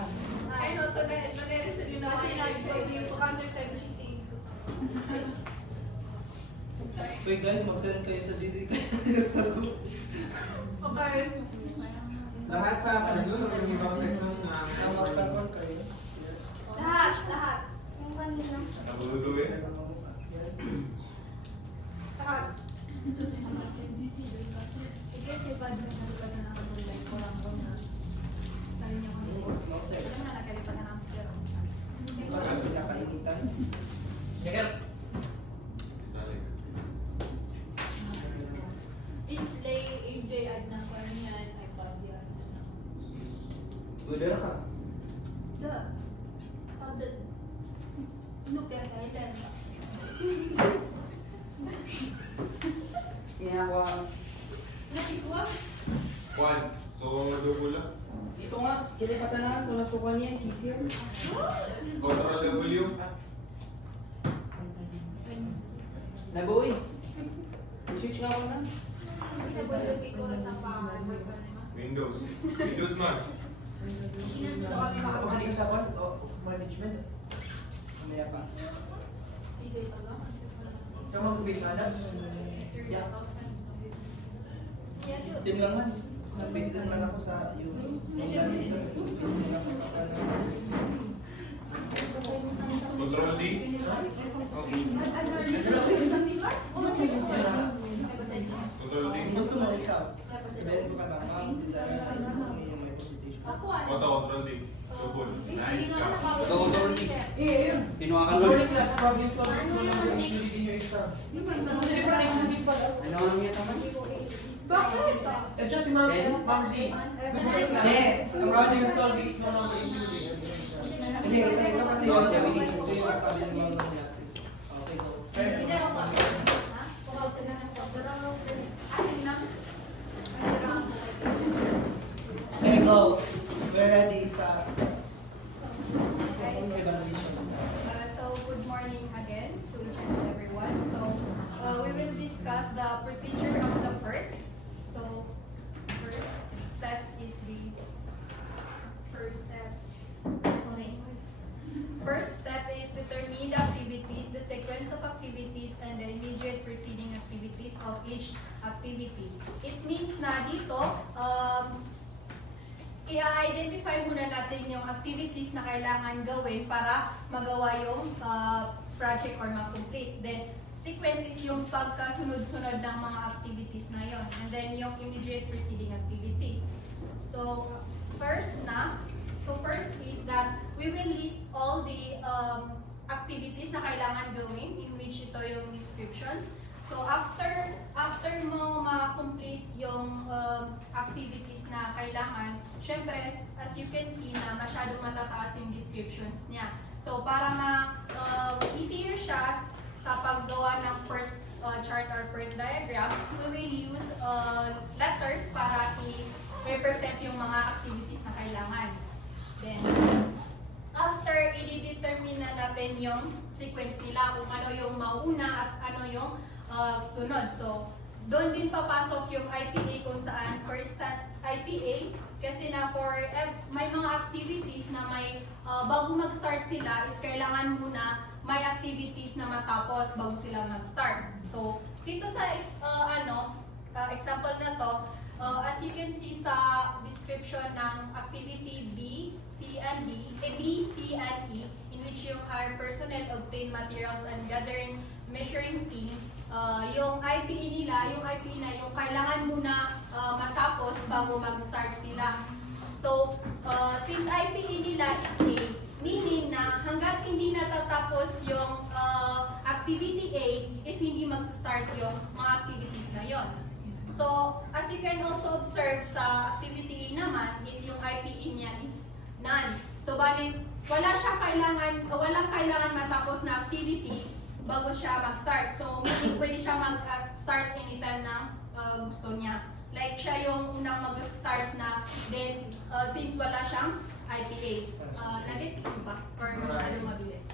Wait guys, mag-send kayo sa GC guys sa tinagsagot. Lahat sa kanilo, yung ibang section na Magtakon kayo. Lahat. Yung kanino. Nabuduin. Pinakainitan. Checker! Udah ka? Ginagawa. One. So, double lang. Dito nga, kilipatan na, kung nasukan niya, easier. Control W. Nabuoy. Switch nga ako na. Windows. Windows man. Ako sa sa kon, management. Mamaya pa. Ikaw mag-base na Yeah. Team lang man. Nag-base din man ako sa yung last season. Base din ako sa Control D. Okay. Control D. Kung gusto mo ikaw, sabihin ko ka ba, mas designer na gusto mo yung may presentation. Auto, Control D. Double. Nice ka. Pinuha ka Morning class, problem solving mo lang kung hindi nyo extra. Ano ang yung naman? It's just Ma'am Z. Good morning class. The problem solving is no longer included. Hindi, ito kasi yung definition ko yung sabi ng mga classes. Okay, go. Okay, go. We're ready sa evaluation. So good morning again to each and everyone. So we will discuss the procedure of the PERT. So first step is the first step. Sorry. First step is determine the activities, the sequence of activities, and the immediate preceding activities of each activity. It means na dito, i-identify muna natin yung activities na kailangan gawin para magawa yung project or ma-complete. Then, sequence is yung pagkasunod-sunod ng mga activities na yon. And then yung immediate preceding activities. So, first is that we will list all the activities na kailangan gawin, in which ito yung descriptions. So, after mo ma-complete yung activities na kailangan, syempre, as you can see na masyadong matataas yung descriptions niya. So, para easier siya sa paggawa ng PERT chart or PERT diagram, we will use letters para i-represent yung mga activities na kailangan. Then, after, i-determine na natin yung sequence nila, kung ano yung mauna at ano yung sunod. So, doon din papasok yung IPA kung saan, for instance, IPA, kasi na may mga activities na may, bago mag-start sila, is kailangan muna may activities na matapos bago sila mag-start. So, dito sa example na to, as you can see sa description ng activity B, C, and C, and E, in which yung hire personnel obtain materials and gathering measuring team, yung IPE nila, yung kailangan muna matapos bago mag-start sila. So, since IPE nila is A, meaning na hanggat hindi natatapos yung activity A, is hindi mag-start yung mga activities na yon. So, as you can also observe sa activity A naman, is yung IPE niya is none. So, bali, walang kailangan matapos na activity bago siya mag-start. So, meaning pwede siya mag-start anytime na gusto niya. Like, siya yung unang mag-start na, then, since wala siyang IPA. Nag-gets ba? Or masyadong mabilis?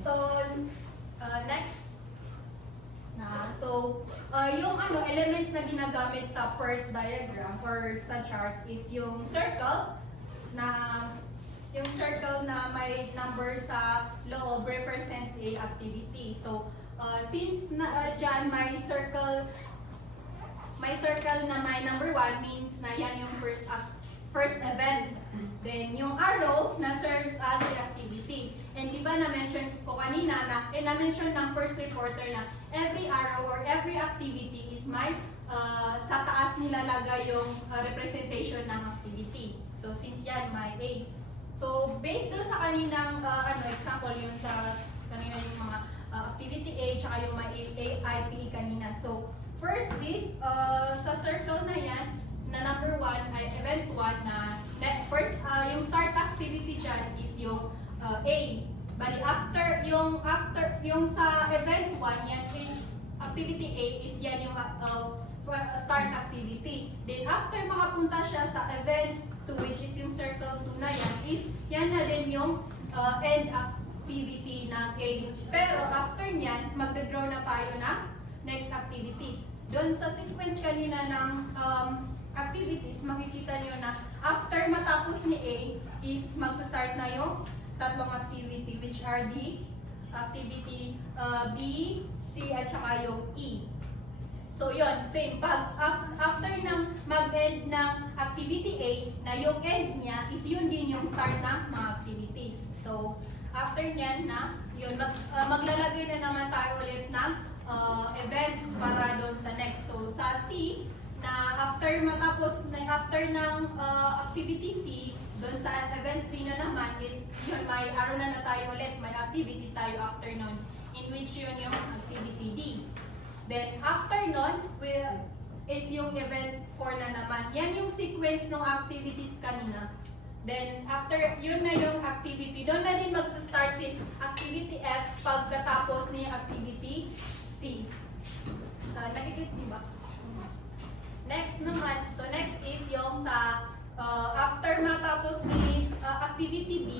So, next. Yung elements na ginagamit sa PERT diagram or sa chart is yung circle na may number sa loob represent a activity. So, since dyan may circle na may number 1 means na yan yung first event. Then, yung arrow na serves as the activity. And di ba na-mention ko kanina na-mention ng first reporter na every arrow or every activity is may sa taas nilalagay yung representation ng activity. So, since yan may A. So, based dun sa kaninang example yun sa kanina yung mga activity A tsaka yung may IPE kanina. So, first is sa circle na yan, na number 1 ay event 1 na first, yung start activity dyan is yung A. Bali, after yung sa event 1, yan activity A is yan yung start activity. Then after makapunta siya sa event 2, which is yung circle 2 na yan, is yan na din yung end activity ng A. Pero after nyan, magda-draw na tayo na next activities. Doon sa sequence kanina ng activities, makikita nyo na after matapos ni A is magsa-start na yung tatlong activity, which are the activity B, C, at saka yung E. So yun, same. After ng mag-end ng activity A, na yung end niya is yun din yung start ng mga activities. So, after nyan na, yun, maglalagay na naman tayo ulit ng event para doon sa next. So, sa C, na after ng activity C, doon sa event 3 na naman is yun, may arrow na tayo ulit, may activity tayo after nun, in which yun yung activity D. Then after nun, is yung event 4 na naman. Yan yung sequence ng activities kanina. Then after, yun na yung activity. Doon na din magsa-start si activity F pagkatapos ni activity C. Nakikits niyo ba? Next naman, so next is yung sa after matapos ni activity B,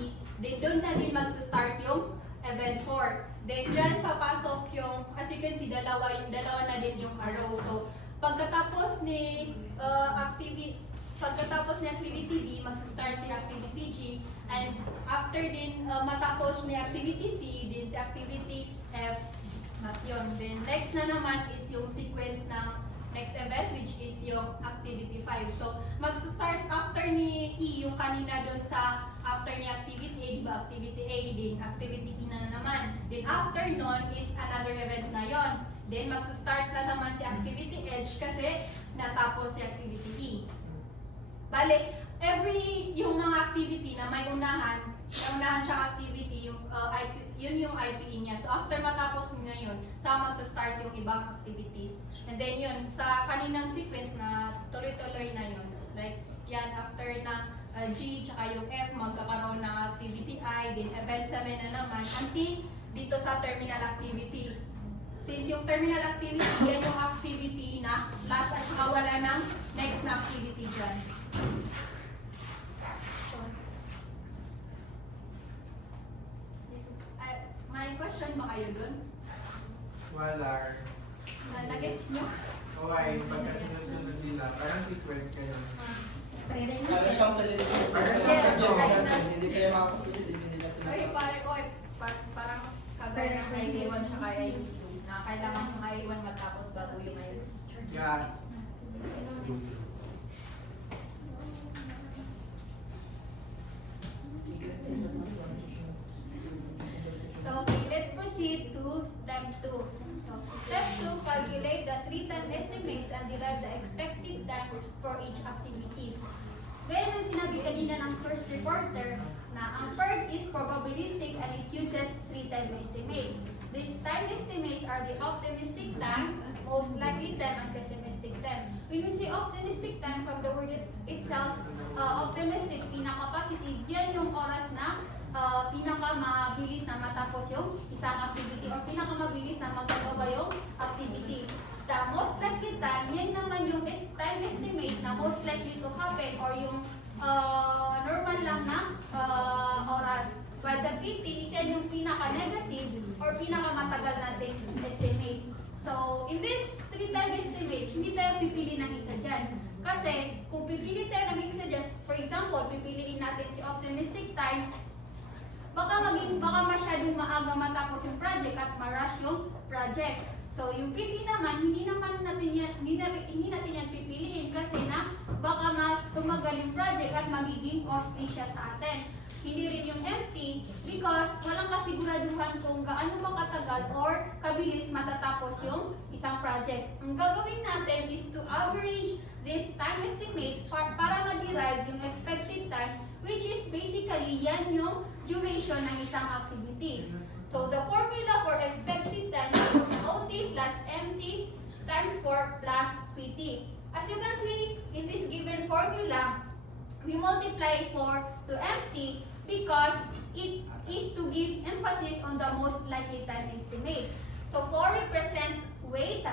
then doon na din magsa-start yung event 4. Then dyan papasok yung, as you can see, dalawa na din yung arrow. So pagkatapos ni activity B, magsa-start si activity G, and after din matapos ni activity C, din si activity F, mas yun. Then next na naman is yung sequence ng next event, which is yung activity 5. So, magsa-start after ni E, yung kanina doon sa after niya activity A, di ba activity A, then activity E na naman. Then after nun is another event na yon. Then magsa-start na naman si activity H kasi natapos si activity E. Bale, yung mga activity na may unahan siyang activity, yun yung IPE niya. So after matapos niya yun, saka magsa-start yung ibang activities. And then yun, sa kaninang sequence na tuloy-tuloy na yun. Like yan, after na G tsaka yung F, magkakaroon ng activity I, then event 7 na naman, until dito sa terminal activity. Since yung terminal activity, yan yung activity na last at saka wala ng next na activity dyan. May question ba kayo dun? Wala. Nagets nyo? Okay, pagkasunod-sunod nila, parang sequence kayo. Para siyang prerequisite sa Yes, subjects okay. natin. Hindi kayo makakapusit, hindi nila Ay, parang kagaya ng I1 tsaka I2 na kailangan yung I1 matapos bago yung I2. Yes. So, okay, let's proceed to step 2. So, step 2, calculate the 3-time estimates and derive the expected time for each activity. Gaya ng sinabi kanina ng first reporter na ang PERT is probabilistic and it uses 3-time estimates. These time estimates are the optimistic time, most likely time, and pessimistic time. When we say optimistic time, from the word itself, optimistic, pinaka-positive, yan yung oras na pinaka-mabilis na matapos yung isang activity or pinaka-mabilis na magagawa yung activity. Sa most likely time, yan naman yung time estimate na most likely to happen or yung normal lang na oras. While the PT is yan yung pinaka-negative or pinaka-matagal natin estimate. So, in this 3-time estimate, hindi tayo pipili ng isa dyan. Kasi, kung pipili tayo ng isa dyan, for example, pipiliin natin si optimistic time, baka masyadong maaga matapos yung project at ma-rush yung project. So, yung PT naman, hindi natin yan pipiliin kasi na baka mas tumagal yung project at magiging costly siya sa atin. Hindi rin yung empty because walang kasiguraduhan kung gaano ba katagal or kabilis matatapos yung isang project. Ang gagawin natin is to average this time estimate para ma-derive yung expected time, which is basically yan yung duration ng isang activity. So the formula for expected time is OT plus MT times 4 plus PT. As you can see, in this given formula, we multiply 4 to MT because it is to give emphasis on the most likely time estimate. So 4 represent weight.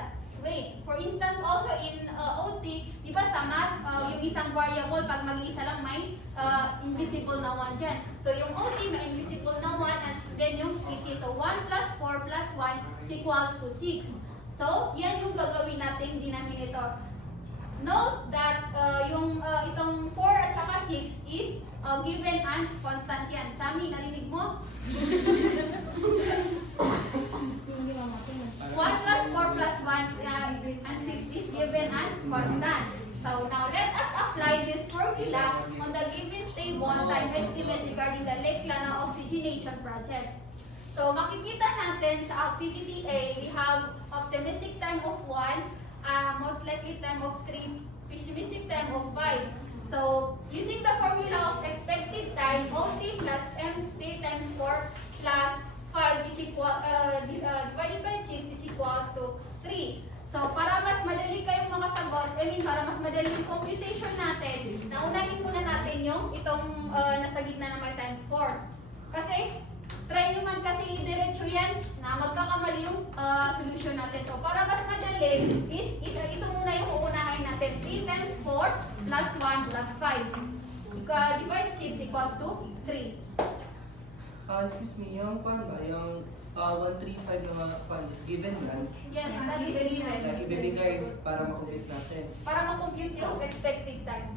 For instance, also in OT, di ba sa math, yung isang variable, pag mag-iisa lang may invisible na 1 dyan. So yung OT, may invisible na 1 and then yung PT. So 1 plus 4 plus 1 is equals to 6. So yan yung gagawin nating denominator. Note that itong 4 at saka 6 is given and constant yan. Sami, narinig mo? 1 plus 4 plus 1 and 6 is given and constant. So now let us apply this formula on the given table time estimate regarding the Lake Lana oxygenation project. So makikita natin sa activity A, we have optimistic time of 1, most likely time of 3, pessimistic time of 5. So using the formula of expected time, OT plus MT times 4 plus 5 is equal, divided by 6 is equals to 3. So, para mas madali kayong makasagot, para mas madali yung computation natin, naunahin muna natin yung itong nasa gitna ng may times 4. Kasi, try nyo man kasi i-diretso yan na magkakamali yung solution natin. So, para mas madali, is ito muna yung uunahin natin. 3 times 4 plus 1 plus 5. Divide 6 equals to 3. Excuse me, yung yung 135 na fund is given yan. Yes, that is given. Like, ibibigay para makompute natin. Para ma-compute yung expected time.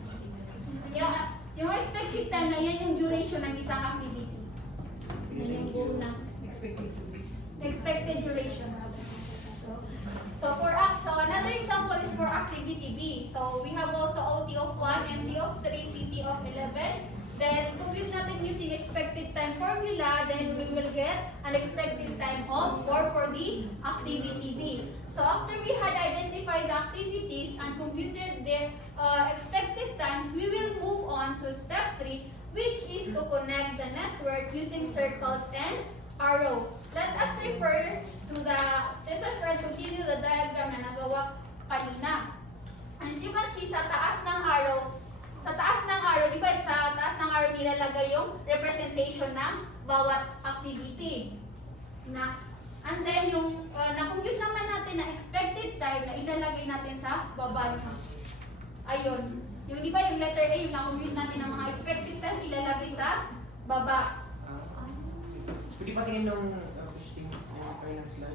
Yung expected time na yan yung duration ng isang activity. Sige, thank you. Expected duration. So another example is for activity B. So we have also OT of 1, MT of 3, PT of 11. Then, compute natin using expected time formula, then we will get an expected time of 4 for the activity B. So, after we had identified the activities and computed their expected times, we will move on to step 3, which is to connect the network using circles and arrow. Let us refer to continue the diagram na nagawa kanina. As you can see, sa taas ng arrow, di ba, sa taas ng arrow nilalagay yung representation ng bawat activity. And then, yung na-compute naman natin na expected time na ilalagay natin sa baba niya. Ayun. Yung di ba, yung letter A, yung na-compute natin ng mga expected time, ilalagay sa baba. Pwede pa tingin ng posting ng finance lang.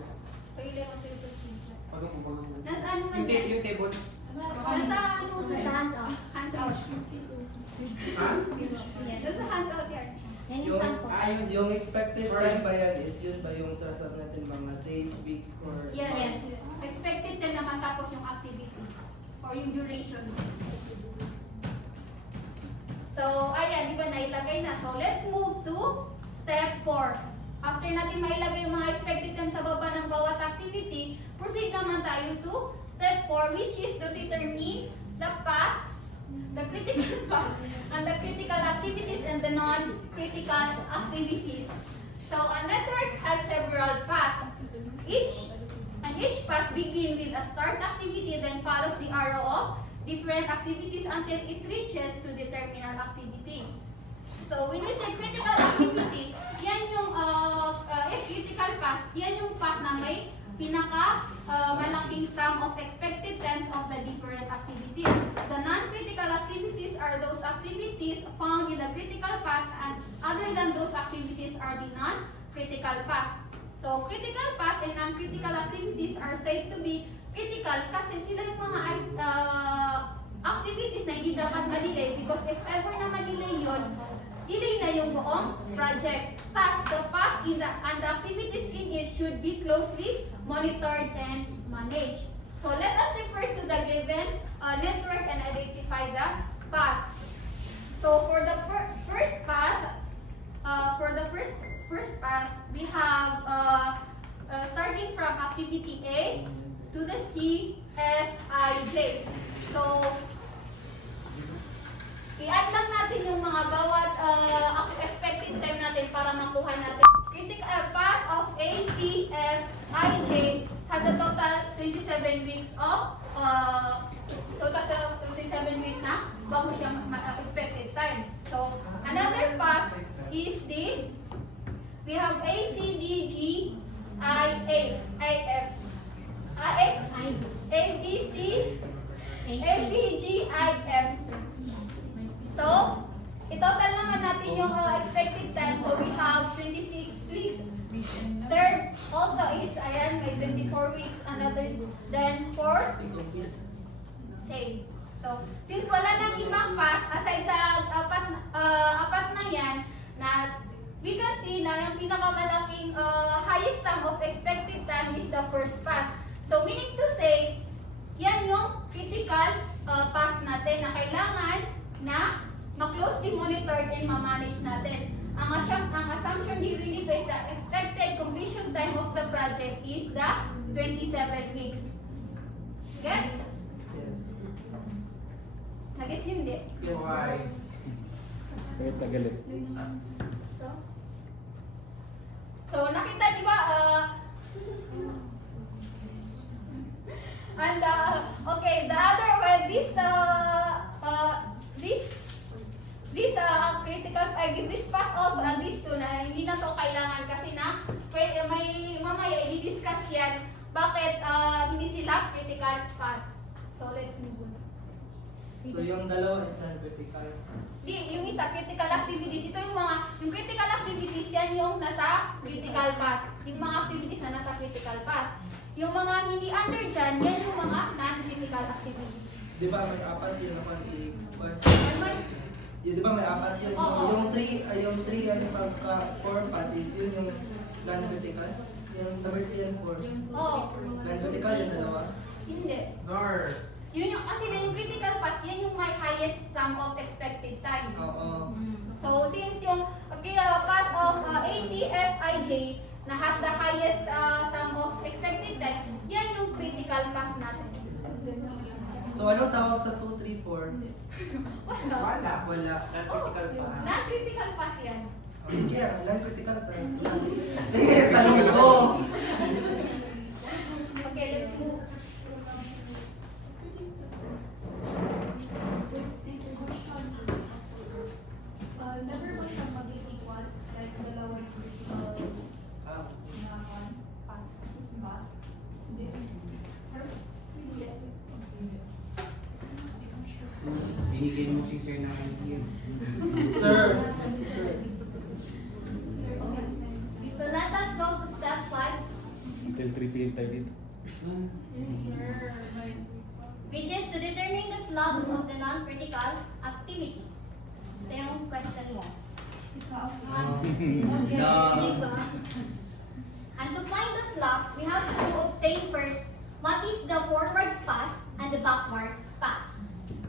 Pag-ilagay ko sila sa screenshot. Pag-ang Nasaan man yung yan? yung table. Nasa ano? Nasa hands out. Hands out. Yan. Nasa hands out yan. Yung expected time ba yan is yun ba yung sasabi natin mga days, weeks, or... Yes. Expected time naman tapos yung activity or yung duration. So, ayan, di ba nailagay na. So, let's move to step 4. After natin mailagay yung mga expected time sa baba ng bawat activity, proceed naman tayo to step 4, which is to determine the path, the critical path, and the critical activities and the non-critical activities. So, a network has several paths. Each path begins with a start activity, then follows the arrow of different activities until it reaches to the terminal activity. So, when we say critical activity, yan yung critical path, yan yung path na may malaking sum of expected times of the different activities. The non-critical activities are those activities found in the critical path, and other than those activities are the non-critical path. So, critical path and non-critical activities are said to be critical kasi sila yung mga activities na hindi dapat ma-delay, because if ever na ma-delay yun, delay na yung buong project. Thus, the path and the activities in it should be closely monitored and managed. So, let us refer to the given network and identify the path. So, for the first path, we have starting from activity A to the C, F, I, J. So, i-add lang natin yung mga bawat expected time natin para makuha natin. Critical path of A, C, F, I, J has a total 27 weeks of na bago siya expected time. So, another path is we have A, C, D, G, I, A, F. A, B, C, A, B, G, I, F. So, itotal naman natin yung expected time. So, we have 26 weeks. Third also is, ayan, may 24 weeks. Another, then fourth. Okay. So, since wala nang ibang path, aside sa apat na yan, na we can see na yung pinakamalaking highest sum of expected time is the first path. So, meaning to say, yan yung critical path natin na kailangan na ma-closely monitored and ma-manage natin. Ang assumption dito is the expected completion time of the project is the 27 weeks. Get? Yes. Nagets hindi? Yes. So, nakita di ba? And okay, the other way, this critical, this path also and these two na hindi na to kailangan kasi na may mamaya i-discuss yan bakit hindi sila critical path. So, let's move on. So yung dalawa is non-critical. Yung isa, critical activities. Ito yung critical activities, yan yung nasa critical path. Yung mga activities na nasa critical path. Yung mga hindi under dyan, yan yung mga non-critical activities. Di ba may apat yun naman Yun, di ba may apat yun? Oo. Yung 3 ano pagka-4 path is yun yung non-critical. Yung number 3 and 4. Oo. Non-critical yung dalawa. Hindi. Yun yung, kasi yung critical path, yan yung may highest sum of expected times. Oo. So, since yung path of ACFIJ na has the highest sum of expected time, yan yung critical path natin. So, anong tawag sa 2, 3, 4? Wala. Wala. Non-critical pa. Non-critical path yan. Yeah, non-critical task. Tanong ko. Okay, let's move. Never ba siya maging equal? Like, dalawa yung critical Ah. na path. Hindi. Binigyan mo si Sir na idea. Sir. So let us go to step 5, Until 3 p.m. tayo dito. which is to determine the slots of the non-critical activities. Ito yung question mo. No. And to find the slots, we have to obtain first what is the forward pass and the backward pass.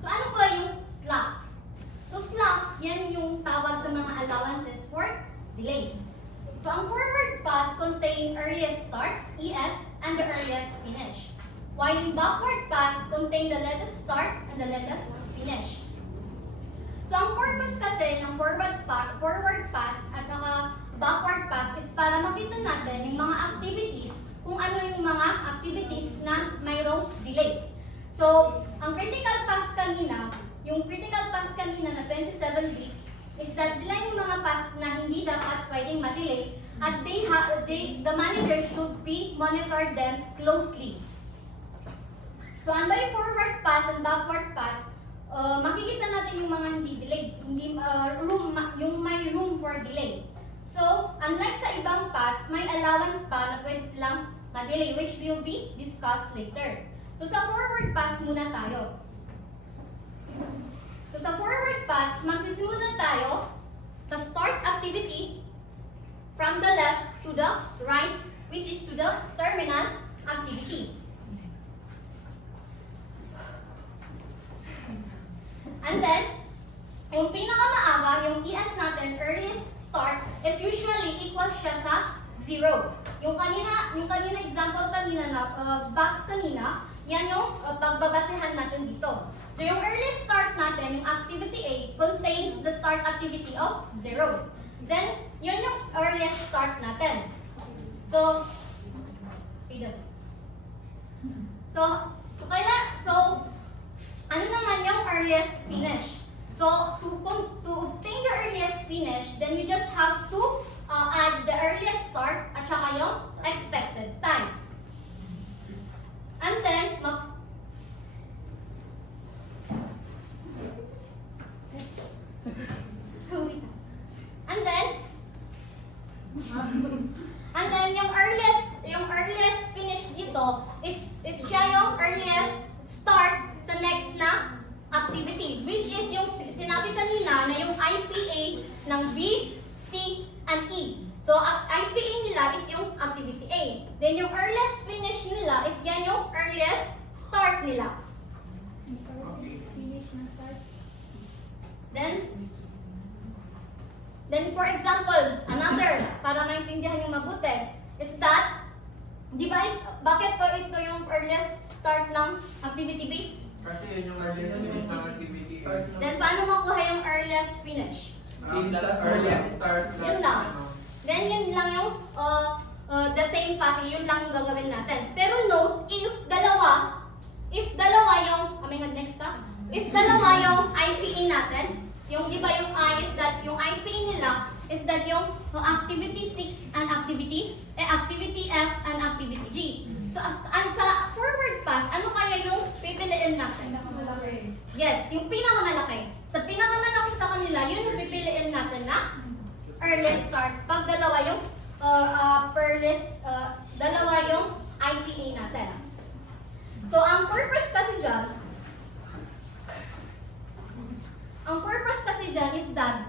So ano ba yung slots? So slots, yan yung tawag sa mga allowances for delay. So ang forward pass contain earliest start, ES, and the earliest finish. While yung backward pass contain the latest start and the latest finish. So ang purpose kasi ng forward pass at saka backward pass is para makita natin yung mga activities, kung ano yung mga activities na mayroong delay. So, ang critical path kanina, yung critical path kanina na 27 weeks, is that sila yung mga path na hindi dapat pwedeng ma-delay at the manager should be monitor them closely. So, ang by forward pass and backward pass, makikita natin yung mga hindi delayed, yung may room for delay. So, unlike sa ibang path, may allowance pa na pwede silang ma-delay, which will be discussed later. So, sa forward pass muna tayo. So, sa forward pass, magsisimula tayo sa start activity from the left to the right, which is to the terminal activity. And then, yung pinakamaaga, yung ES natin, earliest start, is usually equal siya sa 0. Yung kanina example kanina na, box kanina, yan yung pagbabasehan natin dito. So yung earliest start natin, yung activity A, contains the start activity of 0. Then, yun yung earliest start natin. So, ano naman yung earliest finish? So, to obtain the earliest finish, then we just have to add the earliest start at saka yung expected time. And then, yung earliest finish dito is siya yung earliest start sa next na activity, which is yung sinabi kanina na yung IPA ng B, C, and E. So, ang IPA nila is yung activity A. Then, yung earliest finish nila is yan yung earliest start nila. Then, for example, another, para maintindihan yung mabuti, is that, di ba, bakit ito yung earliest start ng activity B? Kasi yun yung earliest finish ng activity. Then, paano makuha yung earliest finish? Earliest start. Yun lang. Then, yun lang yung the same path, yun lang yung gagawin natin. Pero note, if dalawa yung IPA natin, yung di ba yung I is that, yung IPA nila is that yung activity 6 and activity F and activity G. So, sa forward pass, ano kaya yung pipiliin natin? Yes, yung pinakamalaki. Sa pinakamalaki sa kanila, yun yung pipiliin natin na earliest start. Pag dalawa yung dalawa yung IPA natin. So, ang purpose kasi dyan is that,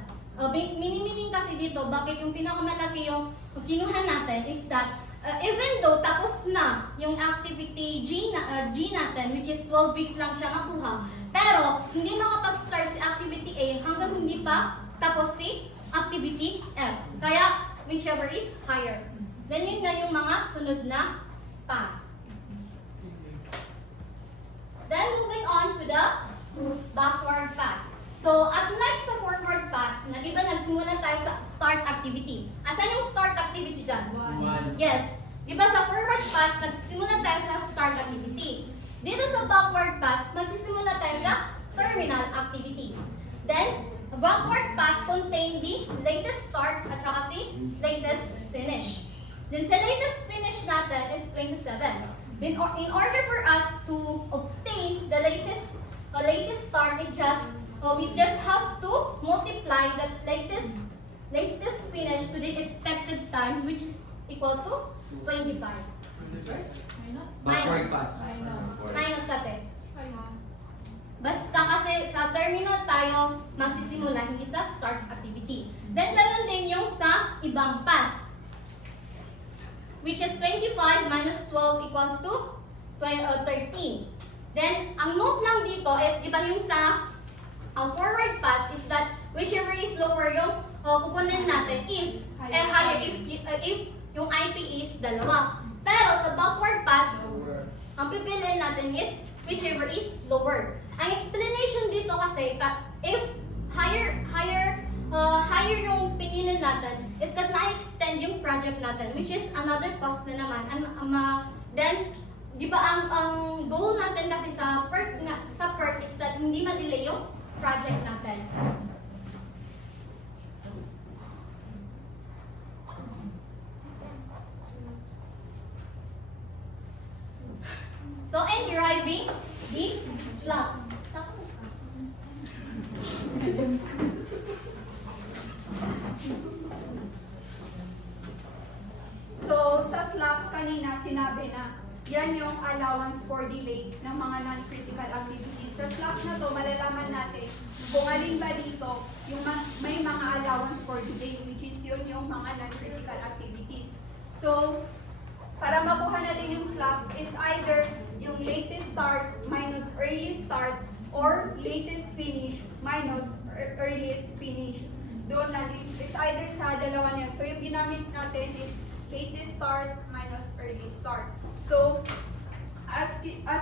meaning kasi dito, bakit yung pinakamalaki yung kinuha natin is that, even though tapos na yung activity G natin, which is 12 weeks lang siya makuha, pero hindi makapag-start si activity A hanggang hindi pa tapos si activity F. Kaya, whichever is higher. Then yun na yung mga sunod na path. Then moving on to the backward path. So, unlike sa forward path, na di ba nagsimula tayo sa start activity. Asan yung start activity dyan? Yes. Di ba sa forward path, nagsimula tayo sa start activity. Dito sa backward path, magsisimula tayo sa terminal activity. Then, backward path contain the latest start at saka si latest finish. Then sa latest finish natin is 27. Then in order for us to obtain the latest start, we just have to multiply the latest finish to the expected time, which is equal to 25. Backward pass. Minus kasi. Basta kasi sa terminal tayo magsisimula, hindi sa start activity. Then ganun din yung sa ibang path, which is 25 minus 12 equals to 13. Then, ang note lang dito is, di ba yung sa forward pass is that whichever is lower yung kukunin natin if higher if yung IP is dalawa. Pero sa backward pass, ang pipiliin natin is whichever is lower. Ang explanation dito kasi, if higher yung pinili natin, is that na-extend yung project natin, which is another cost na naman. Then, di ba ang goal natin kasi sa PERT is that hindi ma-delay yung project natin. So, in deriving the slots. So, sa slacks kanina, sinabi na yan yung allowance for delay ng mga non-critical activities. Sa slacks na to, malalaman natin kung alin ba dito yung may mga allowance for delay, which is yun yung mga non-critical activities. So, para makuha natin yung slacks, it's either yung latest start minus early start or latest finish minus earliest finish. Doon lang, it's either sa dalawa niyan. So, yung ginamit natin is latest start minus early start. So, as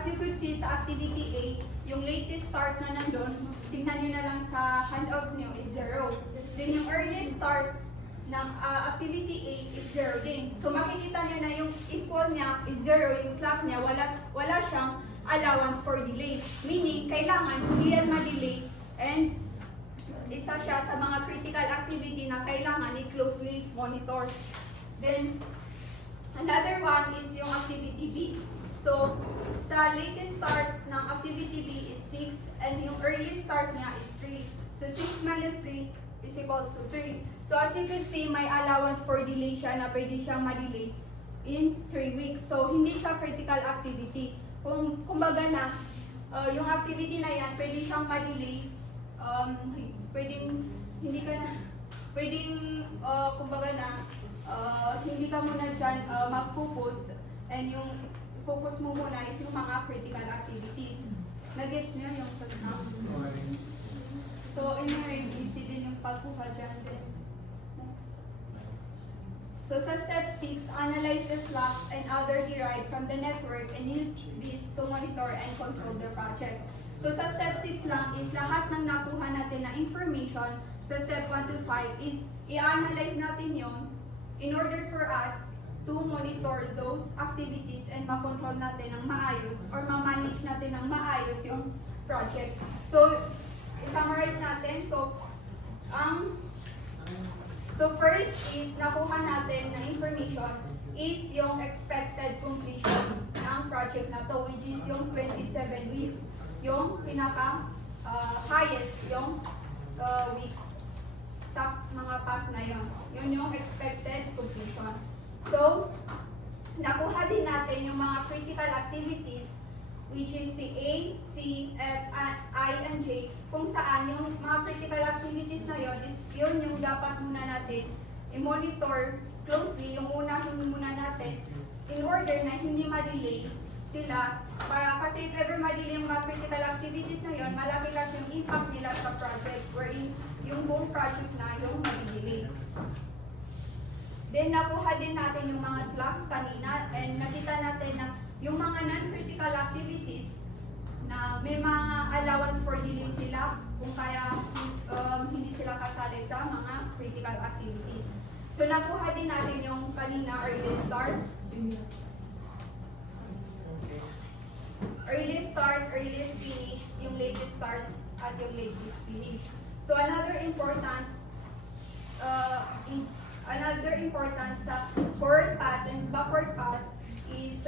you could see sa activity A, yung latest start na nandun, tingnan nyo na lang sa handouts nyo is 0. Then yung early start ng activity A is 0 din. So, makikita nyo na yung equal niya is 0, yung slack niya, wala siyang allowance for delay. Meaning, kailangan hindi yan ma-delay and isa siya sa mga critical activity na kailangan i-closely monitor. Then, another one is yung activity B. So, sa latest start ng activity B is 6 and yung early start niya is 3. So, 6 minus 3 is equals to 3. So, as you can see, may allowance for delay siya na pwede siyang ma-delay in 3 weeks. So, hindi siya critical activity. Kumbaga na, yung activity na yan, pwede siyang ma-delay, kumbaga na, hindi ka muna dyan mag-focus and yung focus mo muna is yung mga critical activities. Nag-gets niyo yung sa snacks? So, in your ABC din yung pagkuha dyan din. Next. So, sa step 6, analyze the slacks and other derived from the network and use this to monitor and control the project. So, sa step 6 lang is lahat ng nakuha natin na information sa step 1 to 5 is i-analyze natin yon in order for us to monitor those activities and ma-control natin ng maayos or ma-manage natin ng maayos yung project. So, i-summarize natin. So first is nakuha natin na information is yung expected completion ng project na to, which is yung 27 weeks. Yung pinaka highest yung weeks sa mga path na yon. Yun yung expected completion. So, nakuha din natin yung mga critical activities, which is si A, C, F, I, and J, kung saan yung mga critical activities na yon is yun yung dapat muna natin i-monitor closely yung unahin muna natin in order na hindi ma-delay sila para kasi if ever ma-delay yung mga critical activities na yon, malaki kasi yung impact nila sa project wherein yung buong project na yung ma-delay. Then nakuha din natin yung mga slacks kanina and nakita natin na yung mga non-critical activities na may mga allowance for delay sila kung kaya hindi sila kasali sa mga critical activities. So nakuha din natin yung kanina early start, earliest finish, yung latest start at yung latest finish. So another important sa forward pass and backward pass is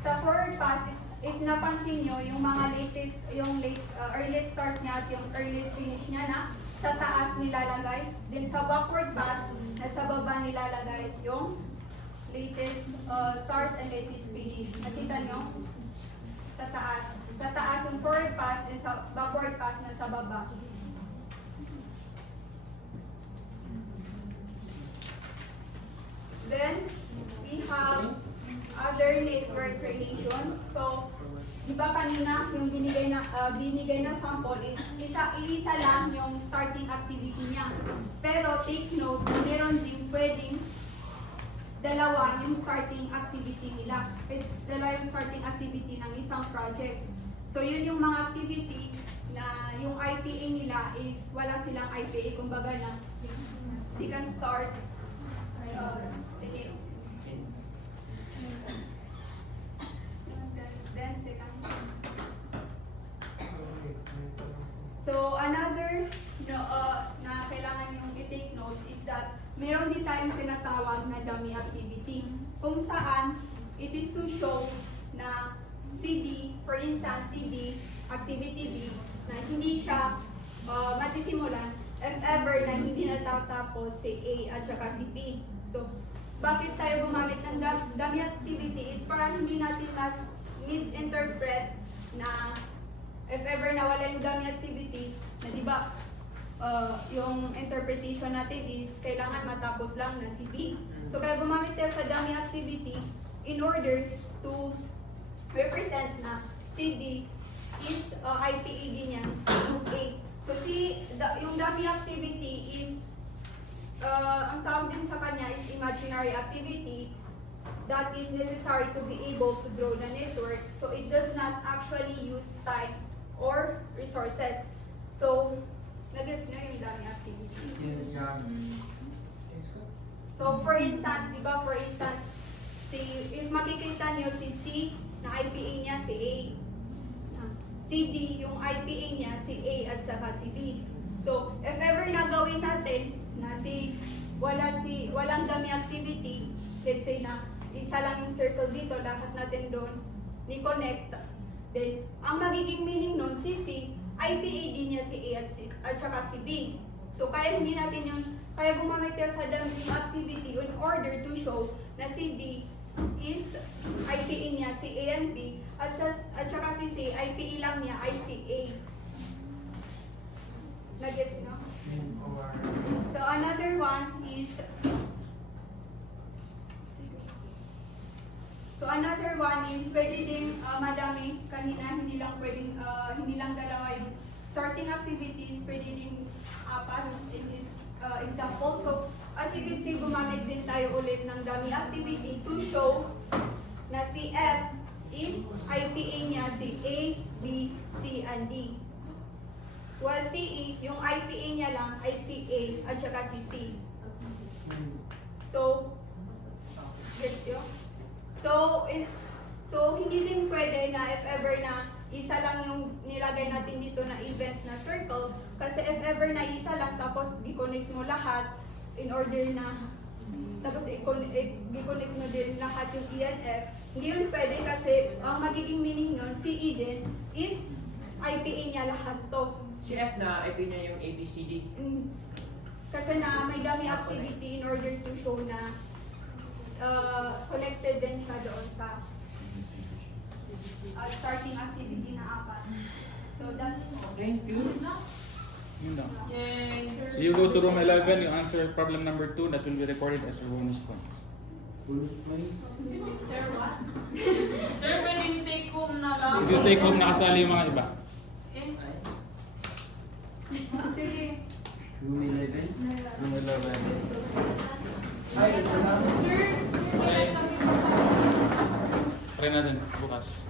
sa forward pass is if napansin nyo yung mga latest, earliest start niya at yung earliest finish niya na sa taas nilalagay. Then sa backward pass, nasa baba nilalagay yung latest start and latest finish. Nakita nyo? Sa taas. Sa taas yung forward pass, then sa backward pass nasa baba. Then, we have other network relation. So, di ba kanina yung binigay na sample is isa lang yung starting activity niya. Pero take note, meron din pwedeng dalawa yung starting activity nila. Dalawa yung starting activity ng isang project. So, yun yung mga activity na yung IPA nila is wala silang IPA. Kumbaga na, they can start then second. So another na kailangan yung i-take note is that meron din tayong tinatawag na dummy activity kung saan it is to show na CD, for instance CD, activity D, na hindi siya masisimulan if ever na hindi natatapos si A at saka si B. So, bakit tayo gumamit ng dummy activity is para hindi natin misinterpret na if ever nawala yung dummy activity, na di ba yung interpretation natin is kailangan matapos lang na si B. So, kaya gumamit tayo sa dummy activity in order to represent na si D is IPA din yan, si A. So, yung dummy activity is ang tawag din sa kanya is imaginary activity that is necessary to be able to draw the network. So it does not actually use time or resources. So, nagets nyo yung dummy activity. So for instance, di ba, if makikita nyo si C, na IPA niya si A. Si D, yung IPA niya si A at saka si B. So, if ever na gawin natin na walang dummy activity, let's say na isa lang yung circle dito, lahat natin doon ni-connect, then ang magiging meaning nun, si C, IPA din niya si A at saka si B. So, kaya gumamit tayo sa dummy activity in order to show na si D is IPA niya si A and B at saka si C, IPA lang niya ay si A. Nagets, no? So, another one is pwede ding madami. Kanina, hindi lang dalawa yung starting activities, pwede ding apat in this example. So, as you can see, gumamit din tayo ulit ng dummy activity to show na si F is IPA niya si A, B, C, and D. While CE, yung IPA niya lang ay si A at saka si C. So, gets you? So, hindi din pwede na if ever na isa lang yung nilagay natin dito na event na circle, kasi if ever na isa lang tapos i-connect mo lahat in order na tapos i-connect mo din lahat yung E and F, hindi yun pwede kasi ang magiging meaning nun, CE din is IPA niya lahat to. Si F na IP niya yung ABCD. Kasi na may dummy activity in order to show na connected din siya doon sa starting activity na apat. So that's all. Thank you. Yun lang. So you go to room 11, you answer problem number 2, that will be recorded as your bonus points. Sir, what? Sir, when you take home na lang. If you take home, nakasali yung mga iba. Sige. Room 11. Ay, ito lang. Sir, kailan kami Try natin bukas.